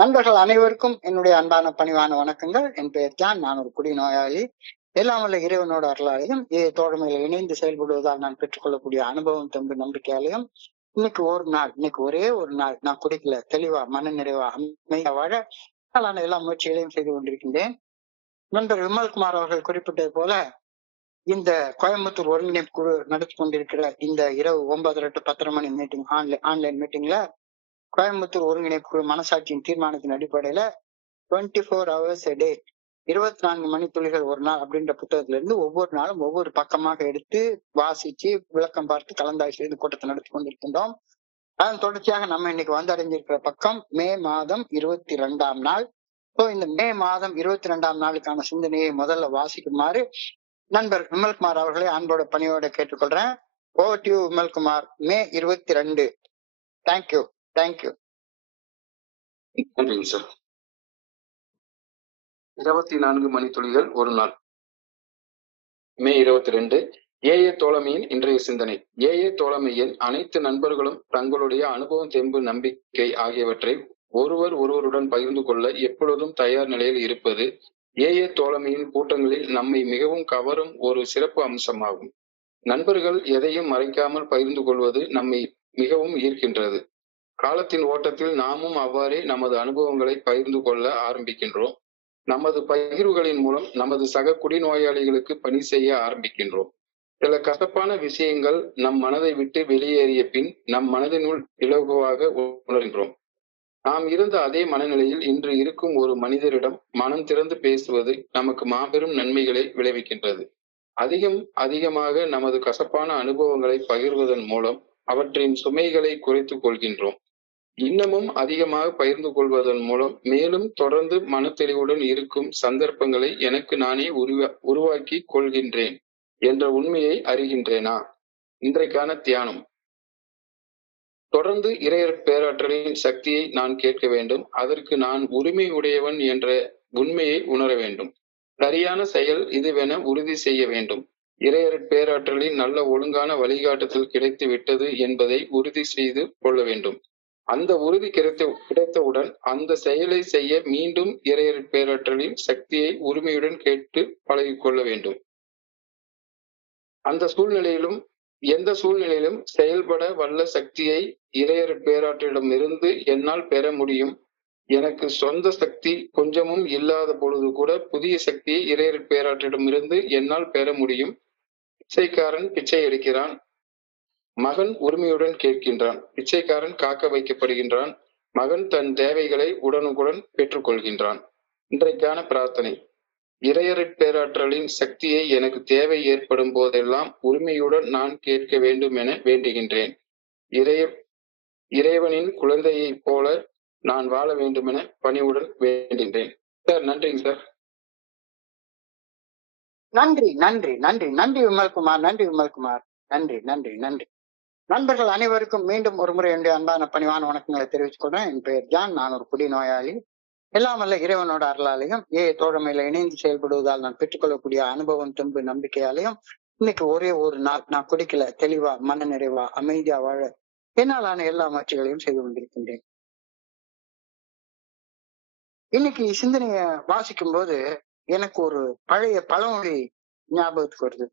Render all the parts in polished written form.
நண்பர்கள் அனைவருக்கும் என்னுடைய அன்பான பணிவான வணக்கங்கள். என் பெயர் ஜான். நான் ஒரு குடிநோயாளி. எல்லாம் வல்ல இறைவனோட அருளாலையும் தோழமையில் இணைந்து செயல்படுவதால் நான் பெற்றுக்கொள்ளக்கூடிய அனுபவம் தெம்பு நம்பிக்கையாலையும் இன்னைக்கு ஒரே ஒரு நாள் நான் குடிக்கல, தெளிவா மன நிறைவா அமைதியா வாழ நாளான எல்லா முயற்சிகளையும் செய்து கொண்டிருக்கின்றேன். நண்பர் விமல்குமார் அவர்கள் குறிப்பிட்டது போல இந்த கோயம்புத்தூர் ஒருங்கிணைப்பு குழு நடத்தி கொண்டிருக்கிற இந்த இரவு 9:30 to 10:30 மணி மீட்டிங் ஆன்லைன் மீட்டிங்ல கோயம்புத்தூர் ஒருங்கிணைப்பு குழு மனசாட்சியின் தீர்மானத்தின் அடிப்படையில 24 hours a day, 24 மணித்துளிகள் ஒரு நாள் அப்படின்ற புத்தகத்துல இருந்து ஒவ்வொரு நாளும் ஒவ்வொரு பக்கமாக எடுத்து வாசிச்சு விளக்கம் பார்த்து கலந்தாய்வு செய்து கூட்டத்தை நடத்தி கொண்டிருக்கின்றோம். அதன் தொடர்ச்சியாக நம்ம இன்னைக்கு வந்தடைஞ்சிருக்கிற பக்கம் மே மாதம் 22ஆம் நாள். இந்த மே மாதம் 22ஆம் நாளுக்கான சிந்தனையை முதல்ல வாசிக்குமாறு நண்பர் விமல்குமார் அவர்களை அன்போட பணியோட கேட்டுக்கொள்றேன். Over to you Vimalkumar. May 22. Thank you. நன்றிங்க சார். 24 மணித்துளிகள் ஒரு நாள். மே 22. ஏஏ தோழமையின் இன்றைய சிந்தனை. ஏஏ தோழமையில் அனைத்து நண்பர்களும் தங்களுடைய அனுபவம், தெம்பு, நம்பிக்கை ஆகியவற்றை ஒருவருடன் பகிர்ந்து கொள்ள எப்பொழுதும் தயார் நிலையில் இருப்பது ஏஏ தோழமையின் கூட்டங்களில் நம்மை மிகவும் கவரும் ஒரு சிறப்பு அம்சமாகும். நண்பர்கள் எதையும் மறைக்காமல் பகிர்ந்து கொள்வது நம்மை மிகவும் ஈர்க்கின்றது. காலத்தின் ஓட்டத்தில் நாமும் அவ்வாறே நமது அனுபவங்களை பகிர்ந்து கொள்ள ஆரம்பிக்கின்றோம். நமது பகிர்வுகளின் மூலம் நமது சக குடிநோயாளிகளுக்கு பணி செய்ய ஆரம்பிக்கின்றோம். சில கசப்பான விஷயங்கள் நம் மனதை விட்டு வெளியேறிய பின் நம் மனதினுள் இலகுவாக உணர்கின்றோம். நாம் இருந்த அதே மனநிலையில் இன்று இருக்கும் ஒரு மனிதரிடம் மனம் திறந்து பேசுவது நமக்கு மாபெரும் நன்மைகளை விளைவிக்கின்றது. அதிகமாக நமது கசப்பான அனுபவங்களை பகிர்வதன் மூலம் அவற்றின் சுமைகளை குறைத்துக் கொள்கின்றோம். இன்னமும் அதிகமாக பகிர்ந்து கொள்வதன் மூலம் மேலும் தொடர்ந்து மனத்தெளிவுடன் இருக்கும் சந்தர்ப்பங்களை எனக்கு நானே உருவாக்கி கொள்கின்றேன் என்ற உண்மையை அறிகின்றேனா? இன்றைக்கான தியானம். தொடர்ந்து இறையர் பேராற்றலின் சக்தியை நான் கேட்க வேண்டும். அதற்கு நான் உரிமை உடையவன் என்ற உண்மையை உணர வேண்டும். சரியான செயல் இதுவென உறுதி செய்ய வேண்டும். இறையர் பேராற்றலின் நல்ல ஒழுங்கான வழிகாட்டுதல் கிடைத்து விட்டது என்பதை உறுதி செய்து கொள்ள வேண்டும். அந்த உறுதி கிடைத்தவுடன் அந்த செயலை செய்ய மீண்டும் இறையர் பேராற்றலின் சக்தியை உரிமையுடன் கேட்டு பழகிக்கொள்ள வேண்டும். எந்த சூழ்நிலையிலும் செயல்பட வல்ல சக்தியை இறையர் பேராற்றலிடமிருந்து என்னால் பெற முடியும். எனக்கு சொந்த சக்தி கொஞ்சமும் இல்லாத பொழுது கூட புதிய சக்தியை இறையர் பேராற்றலிடமிருந்து என்னால் பெற முடியும். பிச்சைக்காரன் பிச்சை எடுக்கிறான். மகன் உரிமையுடன் கேட்கின்றான். பிச்சைக்காரன் காக்க வைக்கப்படுகின்றான். மகன் தன் தேவைகளை உடனுக்குடன் பெற்றுக்கொள்கின்றான். இன்றைக்கான பிரார்த்தனை. இறையர் பேராற்றலின் சக்தியை எனக்கு தேவை ஏற்படும் போதெல்லாம் உரிமையுடன் நான் கேட்க வேண்டும் என வேண்டுகின்றேன். இறைவனின் குழந்தையைப் போல நான் வாழ வேண்டும் என பணிவுடன் வேண்டுகின்றேன். சார், நன்றிங்க சார். நன்றி விமல்குமார். நன்றி. நண்பர்கள் அனைவருக்கும் மீண்டும் ஒரு முறை என்னுடைய அன்பான பணிவான வணக்கங்களை தெரிவித்துக் கொள்றேன். என் பெயர் ஜான். நான் ஒரு குடிநோயாளி. எல்லாம் வல்ல இறைவனோட அருளாலையும் தோழமையில இணைந்து செயல்படுவதால் நான் பெற்றுக்கொள்ளக்கூடிய அனுபவம், தெம்பு, நம்பிக்கையாலையும் இன்னைக்கு ஒரே ஒரு நாள் நான் குடிக்கல, தெளிவா மன நிறைவா அமைதியா வாழ என்னாலான எல்லா முயற்சிகளையும் செய்து கொண்டிருக்கின்றேன். இன்னைக்கு சிந்தனைய வாசிக்கும் போது எனக்கு ஒரு பழைய பழமொழி ஞாபகத்துக்கு வருது.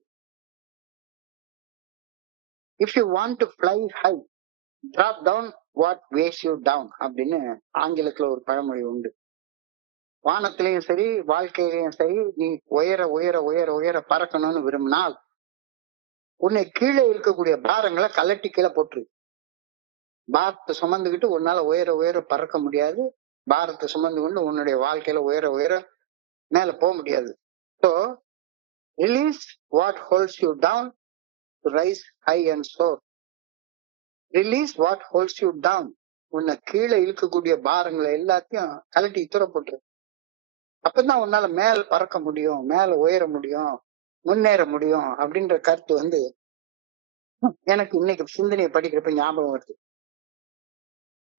If you want to fly high, drop down what weighs you down அப்படின்னு ஆங்கிலத்துல ஒரு பழமொழி உண்டு. வானத்திலையும் சரி, வாழ்க்கையிலையும் சரி, நீ உயர உயர உயர உயர பறக்கணும்னு விரும்பினால் உன்னை கீழே இருக்கக்கூடிய பாரங்களை கலட்டி கீழே போட்டுரு. பாரத்தை சுமந்துக்கிட்டு உன்னால உயர உயர பறக்க முடியாது. பாரத்தை சுமந்து கொண்டு உன்னுடைய வாழ்க்கையில உயர உயர மேல போக முடியாது. So release what holds you down to rise high and soar. Release what holds you down. உன்னை கீழே இழுக்கக்கூடிய பாரங்களை எல்லாத்தையும் கலட்டி தூர போட்டுரு. அப்பதான் உன்னால மேல பறக்க முடியும், மேல உயர முடியும், முன்னேற முடியும் அப்படின்ற கருத்து எனக்கு இன்னைக்கு சிந்தனையை படிக்கிறப்ப ஞாபகம் வருது.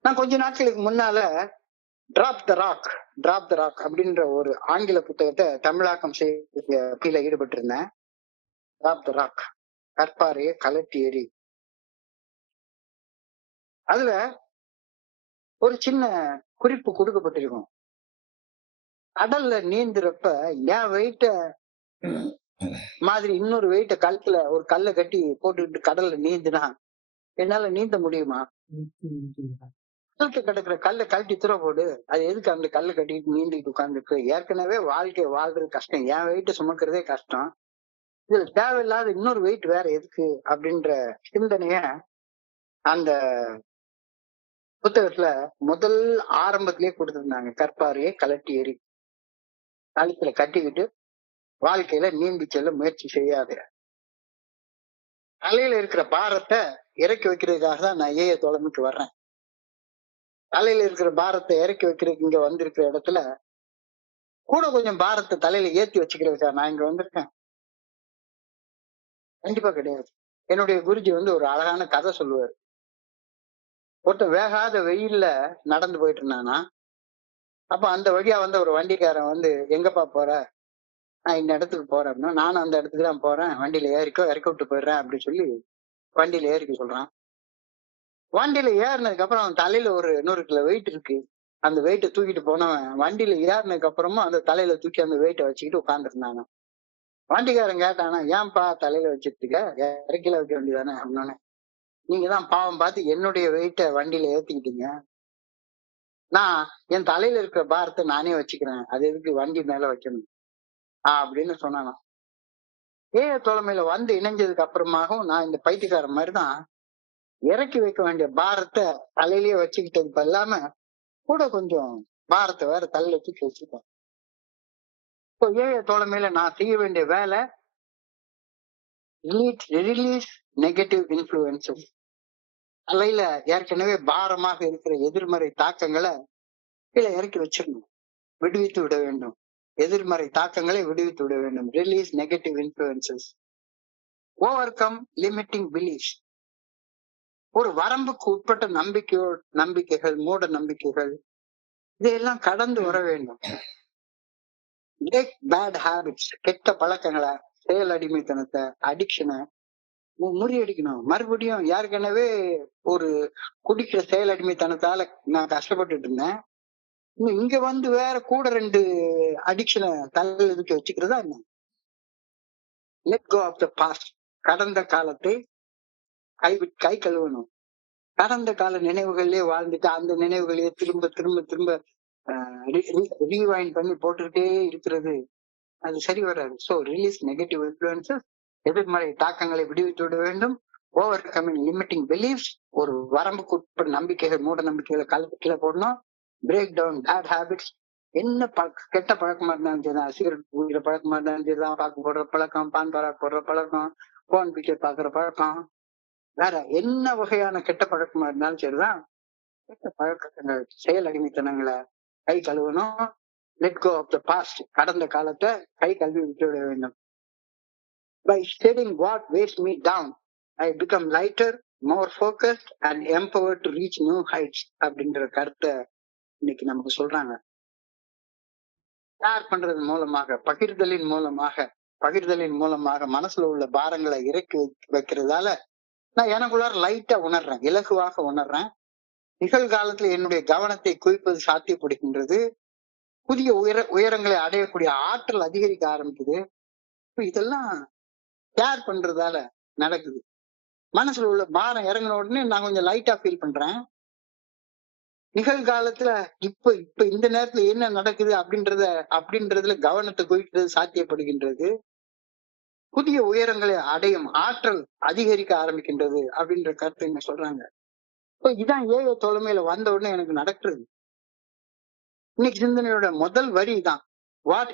நான் கொஞ்ச நாட்களுக்கு முன்னால டிராப் த ராக் அப்படின்ற ஒரு ஆங்கில புத்தகத்தை தமிழாக்கம் செய்ய ஈடுபட்டு இருந்தேன். டிராப் த ராக், கற்பாறையை கலட்டி எறி. அதுல ஒரு சின்ன குறிப்பு கொடுக்கப்பட்டிருக்கும். கடல்ல நீந்துறப்ப என் வெயிட்ட மாதிரி இன்னொரு வெயிட்ட கழுத்துல ஒரு கல்லை கட்டி போட்டுக்கிட்டு கடல்ல நீந்துனா என்னால நீந்த முடியுமா? கழுத்து கிடக்குற கல்லை கழட்டி தூர போடு. அது எதுக்கு அந்த கல்லை கட்டிட்டு நீந்திட்டு உட்கார்ந்துருக்கு? ஏற்கனவே வாழ்க்கை வாழ்றது கஷ்டம், என் வெயிட்ட சுமக்கிறதே கஷ்டம், இதுல தேவையில்லாத இன்னொரு வெயிட் வேற எதுக்கு அப்படின்ற சிந்தனைய அந்த புத்தகத்துல முதல் ஆரம்பத்திலேயே கொடுத்திருந்தாங்க. கற்பாரையை கலட்டி எறி, கழுத்துல கட்டிக்கிட்டு வாழ்க்கையில நீந்தி செல்ல முயற்சி செய்யாத. தலையில இருக்கிற பாரத்தை இறக்கி வைக்கிறதுக்காக தான் நான் ஏய தோழமைக்கு வர்றேன். தலையில இருக்கிற பாரத்தை இறக்கி வைக்கிறதுக்கு இங்க வந்திருக்கிற இடத்துல கூட கொஞ்சம் பாரத்தை தலையில ஏத்தி வச்சுக்கிறதுக்கா நான் இங்க வந்திருக்கேன்? கண்டிப்பா கிடையாது. என்னுடைய குருஜி ஒரு அழகான கதை சொல்லுவாரு. ஒருத்தன் வேகாத வெயில்ல நடந்து போயிட்டு இருந்தானா, அப்ப அந்த வழியா ஒரு வண்டிக்காரன் எங்கப்பா போற? நான் இந்த இடத்துக்கு போறேன் அப்படின்னா, நானும் அந்த இடத்துக்கு தான் போறேன், வண்டியில ஏறிக்கோ, இறக்கி விட்டு போயிடுறேன் அப்படின்னு சொல்லி வண்டியில ஏறிக்க சொல்றான். வண்டியில ஏறினதுக்கு அப்புறம் அவன் தலையில ஒரு 100 கிலோ வெயிட் இருக்கு. அந்த வெயிட்டை தூக்கிட்டு போனவன் வண்டியில ஏறினதுக்கு அப்புறமும் அந்த தலையில தூக்கி அந்த வெயிட்டை வச்சுக்கிட்டு உட்கார்ந்து இருந்தாங்க. வண்டிக்காரன் கேட்டானா, ஏன்பா தலையில வச்சுட்டு இருக்க, இறக்கில வைக்க வேண்டியதானே அப்படின்னானே. நீங்க தான் பாவம் பார்த்து என்னுடைய வெயிட்டை வண்டியில ஏத்திக்கிட்டீங்க, நான் என் தலையில இருக்கிற பாரத்தை நானே வச்சுக்கிறேன், அது எதுக்கு வண்டி மேல வைக்கணும் அப்படின்னு சொன்னானா. ஏய தோழமையில இணைஞ்சதுக்கு அப்புறமாகவும் நான் இந்த பைத்தியக்காரன் மாதிரிதான் இறக்கி வைக்க வேண்டிய பாரத்தை தலையிலேயே வச்சுக்கிட்டது இல்லாம கூட கொஞ்சம் பாரத்தை வேற தலையில தூக்கி வச்சுட்டேன். இப்போ ஏய தோழமையில நான் செய்ய வேண்டிய வேலை ரிலீஸ் நெகட்டிவ் இன்ஃபுளுசஸ். தலையில ஏற்கனவே பாரமாக இருக்கிற எதிர்மறை தாக்கங்களை கீழே இறக்கி வச்சிடணும், விடுவித்து விட வேண்டும். எதிர்மறை தாக்கங்களை விடுவித்து விட வேண்டும். Release negative இன்ஃபுளுசஸ். Over come limiting beliefs. ஒரு வரம்புக்கு உட்பட்ட நம்பிக்கைகள், மூட நம்பிக்கைகள், இதையெல்லாம் கடந்து வர வேண்டும். Break bad habits. கெட்ட பழக்கங்களை, செயல் அடிமைத்தனத்தை, அடிக்ஷனை முறியடிக்கணும். மறுபடியும் ஏற்கனவே ஒரு குடிக்கிற செயல் அடிமைத்தனத்தால நான் கஷ்டப்பட்டுட்டு இருந்தேன், இங்க வேற கூட 2 அடிக்ஷனை தலையில தூக்கி வச்சுக்கிறதா என்ன? Let go of the past. கடந்த காலத்தை கை கழுவணும். கடந்த கால நினைவுகள்லயே வாழ்ந்துட்டு அந்த நினைவுகளையே திரும்ப திரும்ப திரும்ப ரீவைண்ட் பண்ணி போட்டுக்கிட்டே இருக்கிறது, அது சரி வராது. So release negative influences. எதிர்மறை தாக்கங்களை விடுவித்து விட வேண்டும். Overcoming limiting beliefs. ஒரு வரம்புக்கு உட்பட்ட நம்பிக்கைகள், மூட நம்பிக்கைகளை கீழே போடணும். Break down bad habits. என்ன கெட்ட பழக்கமா இருந்தாலும் சரிதான், சிகரெட் குடிக்கிற பழக்கமா இருந்தாலும் சரிதான், பாக்கு போடுற பழக்கம், பான் பராக் போடுற பழக்கம், போன் பிக்சர் பாக்குற பழக்கம், வேற என்ன வகையான கெட்ட பழக்கமா இருந்தாலும் சரிதான், கெட்ட பழக்கங்கள், செயல் அடிமைத்தனங்களை கை கழுவணும். Let go of the past. கடந்த காலத்தை கை கழுவி விட்டு விட வேண்டும். By studying what weighs me down, I become lighter, more focused and empowered to reach new heights அப்படின்ற கருத்தை இன்னைக்கு நமக்கு சொல்றாங்க. ஷேர் பண்றது மூலமாக, பகிர்தலின் மூலமாக மனசுல உள்ள பாரங்களை இறக்கி வைக்கிறதால நான் எனக்குள்ளார லைட்டா உணர்றேன், இலகுவாக உணர்றேன். நிகழ்காலத்துல என்னுடைய கவனத்தை குவிப்பது சாத்தியப்படுகின்றது. புதிய உயரங்களை அடையக்கூடிய ஆற்றல் அதிகரிக்க ஆரம்பிக்குது. இதெல்லாம் ஷேர் பண்றதால நடக்குது. மனசுல உள்ள பாரம் இறங்கின உடனே நான் கொஞ்சம் லைட்டா ஃபீல் பண்றேன். நிகழ்காலத்துல இப்ப இந்த நேரத்துல என்ன நடக்குது அப்படின்றதுல கவனத்தை குவிக்கிறது சாத்தியப்படுகின்றது. புதிய உயரங்களை அடையும் ஆற்றல் அதிகரிக்க ஆரம்பிக்கின்றது அப்படின்ற கருத்தை என்ன சொல்றாங்க. இதான் ஏக தோழமையில வந்த உடனே எனக்கு நடக்கிறது. இன்னைக்கு சிந்தனையோட முதல் வரி தான், what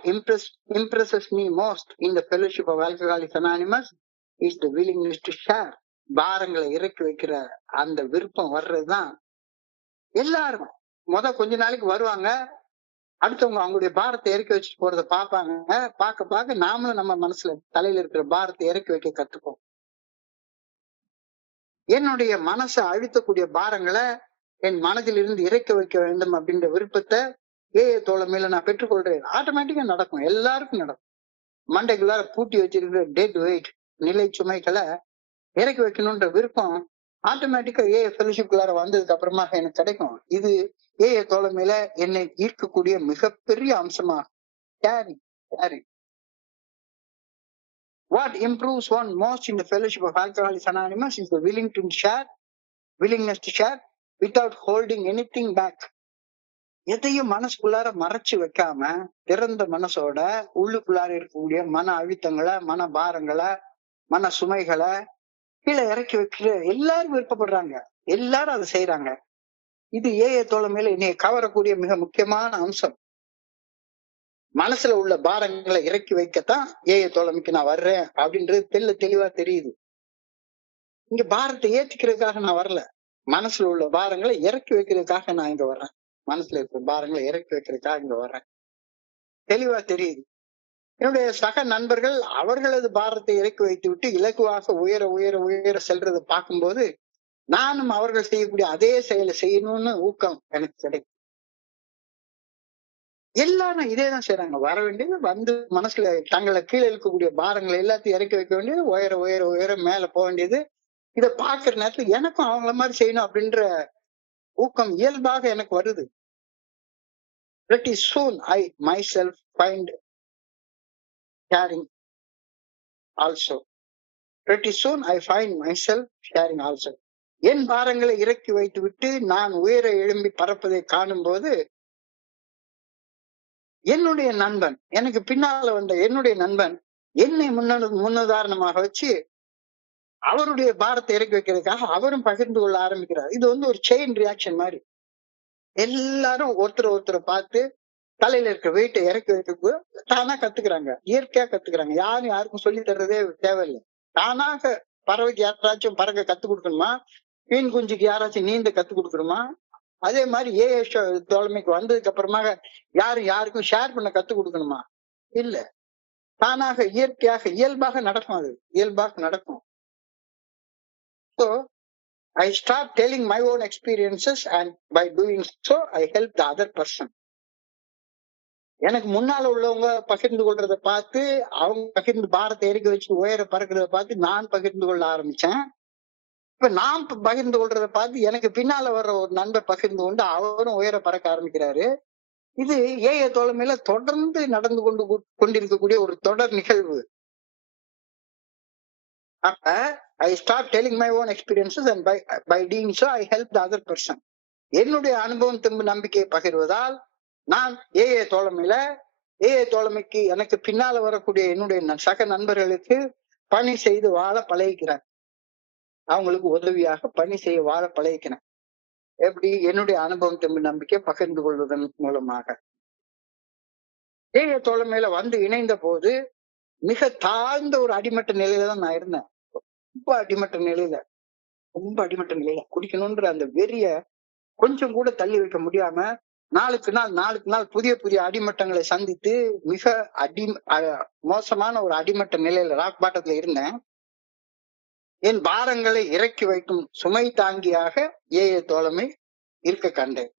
impresses me most in the fellowship of Alcoholics Anonymous is the willingness to share. பாரங்களை இறக்கி வைக்கிற அந்த விருப்பம் வர்றதுதான். எல்லாரும் கொஞ்ச நாளைக்கு வருவாங்க, அடுத்தவங்க அவங்களுடைய பாரத்தை இறக்கி வச்சுட்டு போறத பார்ப்பாங்க. பார்க்க நாமளும் நம்ம மனசுல தலையில இருக்கிற பாரத்தை இறக்கி வைக்க கத்துப்போம். என்னுடைய மனசை அழுத்தக்கூடிய பாரங்களை என் மனதில் இருந்து இறக்கி வைக்க வேண்டும் அப்படின்ற விருப்பத்தை ஏய தோழமையில நான் பெற்றுக்கொள்றேன். ஆட்டோமேட்டிக்கா நடக்கும், எல்லாருக்கும் நடக்கும். மண்டைக்குள்ளார பூட்டி வச்சிருக்கிற டெட் வெயிட், நிலை சுமைகளை இறக்கி வைக்கணும்ன்ற விருப்பம் ஆட்டோமேட்டிக்கா ஏஐ ஃபெலோஷிப்குள்ளார வந்ததுக்கு அப்புறமா எனக்கு கிடைக்கும். இது ஏஐ தோழமையில என்னை ஈர்க்கக்கூடிய மிகப்பெரிய அம்சமா caring. Caring. What improves one most in the fellowship of Alcoholics Anonymous is the willingness to share without holding anything back. எதையும் மனசுக்குள்ளார மறைச்சு வைக்காம திறந்த மனசோட உள்ளுக்குள்ளார இருக்கக்கூடிய மன அழுத்தங்களை, மன பாரங்களை, மன சுமைகளை கீழே இறக்கி வைக்கிற எல்லாரும் விருப்பப்படுறாங்க. எல்லாரும் அதை செய்யறாங்க. இது ஏஐ தோழமையில என்னைய கவரக்கூடிய மிக முக்கியமான அம்சம். மனசுல உள்ள பாரங்களை இறக்கி வைக்கத்தான் ஏஐ தோழமைக்கு நான் வர்றேன் அப்படின்றது தெளிவா தெரியுது. இங்க பாரத்தை ஏத்திக்கிறதுக்காக நான் வரல. மனசுல உள்ள பாரங்களை இறக்கி வைக்கிறதுக்காக நான் இங்க வர்றேன். மனசுல இருக்கிற பாரங்களை இறக்கி வைக்கிறதுக்காக இங்க வர்றேன். தெளிவா தெரியுது. என்னுடைய சக நண்பர்கள் அவர்களது பாரத்தை இறக்கி வைத்து விட்டு இலகுவாக உயர உயர உயர செல்றதை பார்க்கும்போது நானும் அவர்கள் செய்யக்கூடிய அதே செயலை செய்யணும்னு ஊக்கம் எனக்கு கிடைக்கும். எல்லாரும் இதேதான் செய்யறாங்க. வர வேண்டியது வந்து மனசுல தங்களை கீழே இருக்கக்கூடிய பாரங்களை எல்லாத்தையும் இறக்கி வைக்க வேண்டியது, உயர உயர உயர மேல போக வேண்டியது. இதை பாக்குற நேரத்துல எனக்கும் அவங்கள மாதிரி செய்யணும் அப்படின்ற ஊக்கம் இயல்பாக எனக்கு வருது. Pretty soon I myself find sharing also. Pretty soon I find myself sharing also. என் பாரங்களை இறக்கி வைத்து விட்டு நான் உயர எழும்பி பறப்பதை காணும் போது என்னுடைய நண்பன், எனக்கு பின்னால வந்த என்னுடைய நண்பன் என்னை முன்னுதாரணமாக வச்சு அவருடைய பாரத்தை இறக்கி வைக்கிறதுக்காக அவரும் பகிர்ந்து கொள்ள ஆரம்பிக்கிறார். இது ஒரு செயின் ரியாக்ஷன் மாதிரி. எல்லாரும் ஒருத்தரை பார்த்து தலையில இருக்க வெயிட்டை இறக்கி வைக்க தானா கத்துக்கிறாங்க. இயற்கையா கத்துக்கிறாங்க. யாரும் யாருக்கும் சொல்லி தர்றதே தேவையில்லை. தானாக பறவைக்கு யாராச்சும் பறக்க கத்து கொடுக்கணுமா, மீன் குஞ்சுக்கு யாராச்சும் நீந்த கத்து கொடுக்கணுமா, அதே மாதிரி ஏஐ தோழமைக்கு வந்ததுக்கு அப்புறமாக யாருக்கும் ஷேர் பண்ண கத்து கொடுக்கணுமா? இல்ல. தானாக இயற்கையாக இயல்பாக நடக்கும். அது இயல்பாக நடக்கும். So I start telling my own experiences and by doing so I help the other person. எனக்கு முன்னால உள்ளவங்க பகிர்ந்து கொள்றதை பார்த்து அவங்க பகிர்ந்து பாரத்தை இறக்கி வச்சு உயர பறக்கிறத பார்த்து நான் பகிர்ந்து கொள்ள ஆரம்பிச்சேன். இப்ப நான் பகிர்ந்து கொள்றதை பார்த்து எனக்கு பின்னால வர்ற ஒரு நண்பர் பகிர்ந்து கொண்டு அவரும் உயர பறக்க ஆரம்பிக்கிறாரு. இது ஏஐ தோழமையில தொடர்ந்து நடந்து கொண்டிருக்கக்கூடிய ஒரு தொடர் நிகழ்வு. அப்ப I start telling my own experiences and by doing so I help the other person. என்னுடைய அனுபவம் தெம்பு நம்பிக்கையை பகிர்வதால் நான் ஏஐ தோழமைக்கு எனக்கு பின்னால வரக்கூடிய என்னுடைய சக நண்பர்களுக்கு பணி செய்து வாழ பழகிக்கிறேன். அவங்களுக்கு உதவியாக பணி செய்ய வாழ பழகிக்கிறேன். எப்படி? என்னுடைய அனுபவம் தெம்பு நம்பிக்கை பகிர்ந்து கொள்வதன் மூலமாக. ஏஐ தோழமையில வந்து இணைந்த போது மிக தாழ்ந்த ஒரு அடிமட்ட நிலையில தான் நான் இருந்தேன். ரொம்ப அடிமட்ட நிலையில குடிக்கணும்ன்ற அந்த வெறிய கொஞ்சம் கூட தள்ளி வைக்க முடியாம நாளுக்கு நாள் புதிய அடிமட்டங்களை சந்தித்து மிக மோசமான ஒரு அடிமட்ட நிலையில ராக் பாட்டத்துல இருந்தேன். என் பாரங்களை இறக்கி வைக்கும் சுமை தாங்கியாக ஏஐ தோழமை இருக்க கண்டேன்.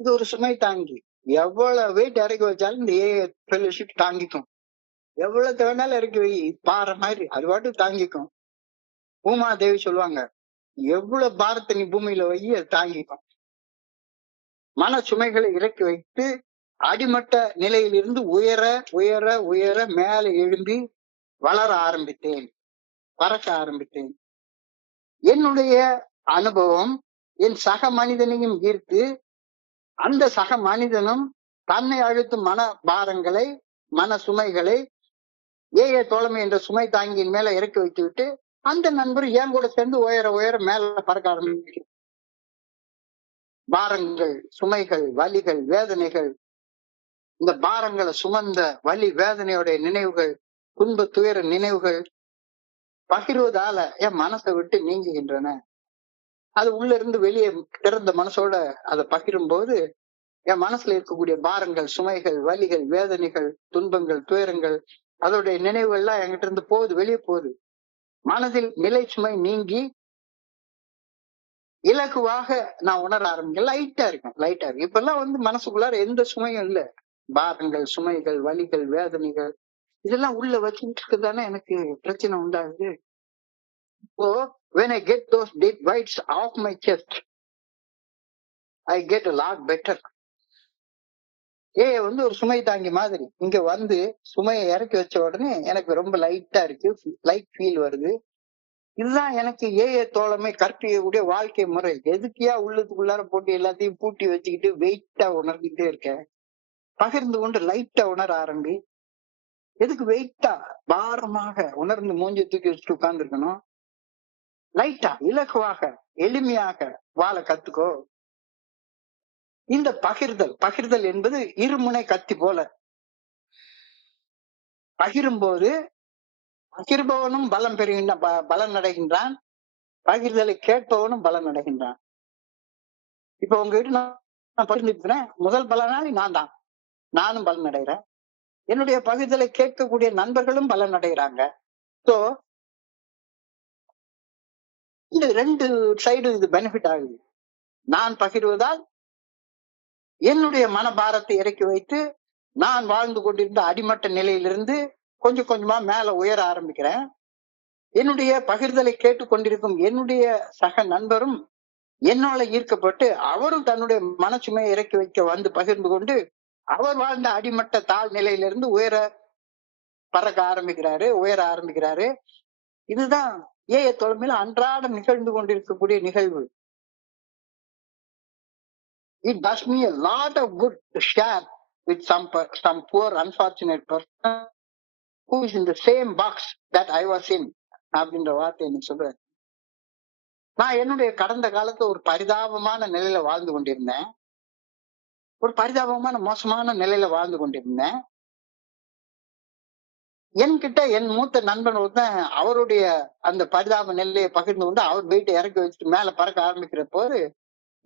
இது ஒரு சுமை தாங்கி. எவ்வளவு வெயிட் இறக்கி வச்சாலும் இந்த ஏஐ ஃபெலோஷிப் தாங்கிக்கும். எவ்வளவு வேணாலும் இறக்கி வை, பாறை மாதிரி அது பாட்டு தாங்கிக்கும். பூமா தேவி சொல்லுவாங்க, எவ்வளவு பாரத்தை நீ பூமியில வை அது தாங்கிக்கும். மன சுமைகளை இறக்கி வைத்து அடிமட்ட நிலையிலிருந்து உயர உயர உயர மேல எழும்பி வளர ஆரம்பித்தேன், பறக்க ஆரம்பித்தேன். என்னுடைய அனுபவம் என் சக மனிதனையும் ஈர்த்து அந்த சக மனிதனும் தன்னை அழுத்தும் மன பாரங்களை, மன சுமைகளை ஏஐ தோழமை என்ற சுமை தாங்கியின் மேல இறக்கி வைத்து விட்டு அந்த நண்பர் ஏன் கூட சேர்ந்து உயர உயர மேல பறக்க ஆரம்பிக்கும். பாரங்கள், சுமைகள், வலிகள், வேதனைகள், இந்த பாரங்களை சுமந்த வலி வேதனையோட நினைவுகள், துன்ப துயர நினைவுகள் பகிர்வதால என் மனசை விட்டு நீங்குகின்றன. அது உள்ள இருந்து வெளியே திறந்த மனசோட அதை பகிரும் போது என் மனசுல இருக்கக்கூடிய பாரங்கள், சுமைகள், வலிகள், வேதனைகள், துன்பங்கள், துயரங்கள், அதோடைய நினைவுகள்லாம் என்கிட்ட இருந்து போகுது, வெளியே போகுது. மனதில் நிலை சுமை நீங்கி இலகுவாக நான் உணர ஆரம்பிக்கிறேன். லைட்டா இருக்கு. இப்ப எல்லாம் மனசுக்குள்ளார எந்த சுமையும் இல்ல. பாரங்கள், சுமைகள், வலிகள், வேதனைகள் இதெல்லாம் உள்ள வச்சுட்டு இருக்குதானே எனக்கு பிரச்சனை உண்டாகுது. இப்போ when I get those dead weights off my chest, I get a lot better. வந்து ஒரு சுமை தாங்கி மாதிரி இங்க வந்து சுமையை இறக்கி வச்ச உடனே எனக்கு ரொம்ப லைட்டா இருக்கு, லைட் ஃபீல் வருது. இதுதான் எனக்கு தோழமை கற்பிக்கக்கூடிய வாழ்க்கை முறை. எதுக்கியா உள்ளுக்குள்ளார போட்டு எல்லாத்தையும் பூட்டி வச்சுக்கிட்டு வெயிட்டா உணர்ந்துகிட்டே இருக்கேன். பகிர்ந்து கொண்டு லைட்டா உணர ஆரம்பி. எதுக்கு வெயிட்டா பாரமாக உணர்ந்து மூஞ்சி தூக்கி வச்சுட்டு உட்கார்ந்து இருக்கணும்? லைட்டா இலகுவாக எளிமையாக வாழ கத்துக்கோ. இந்த பகிர்தல் என்பது இருமுனை கத்தி போல. பகிரும் போது பகிர்பவனும் பலன் அடைகின்றான், பகிர்தலை கேட்பவனும் பலன் அடைகின்றான். இப்ப உங்ககிட்ட நான் பகிர்ந்துக்கிறேன், முதல் பலனாளி நான் தான், நானும் பலன் அடைகிறேன். என்னுடைய பகிர்தலை கேட்கக்கூடிய நண்பர்களும் பலன் அடைகிறாங்க. சோ இந்த 2 சைடு இது பெனிஃபிட் ஆகுது. நான் பகிர்வதால் என்னுடைய மனபாரத்தை இறக்கி வைத்து நான் வாழ்ந்து கொண்டிருந்த அடிமட்ட நிலையிலிருந்து கொஞ்சம் கொஞ்சமா மேல உயர ஆரம்பிக்கிறேன். என்னுடைய பகிர்தலை கேட்டுக்கொண்டிருக்கும் என்னுடைய சக நண்பரும் என்னால ஈர்க்கப்பட்டு அவரும் தன்னுடைய மனச்சுமையை இறக்கி வைக்க வந்து பகிர்ந்து கொண்டு அவர் வாழ்ந்த அடிமட்ட தாழ் நிலையிலிருந்து பறக்க ஆரம்பிக்கிறாரு, உயர ஆரம்பிக்கிறாரு. இதுதான் தோழமையில அன்றாடம் நிகழ்ந்து கொண்டிருக்கக்கூடிய நிகழ்வு. It does me a lot of good to share with some poor unfortunate person who is in the same box that I was in. அப்படின்ற வார்த்தை எனக்கு சொல்றேன். நான் என்னுடைய கடந்த காலத்துல ஒரு பரிதாபமான நிலையில வாழ்ந்து கொண்டிருந்தேன். ஒரு பரிதாபமான மோசமான நிலையில வாழ்ந்து கொண்டிருந்தேன். என்கிட்ட என் மூத்த நண்பன் ஒருத்தன் அவருடைய அந்த பரிதாப நிலையை பகிர்ந்து கொண்டு அவர் வெயிட்டை இறக்கி வச்சுட்டு மேல பறக்க ஆரம்பிக்கிற போது,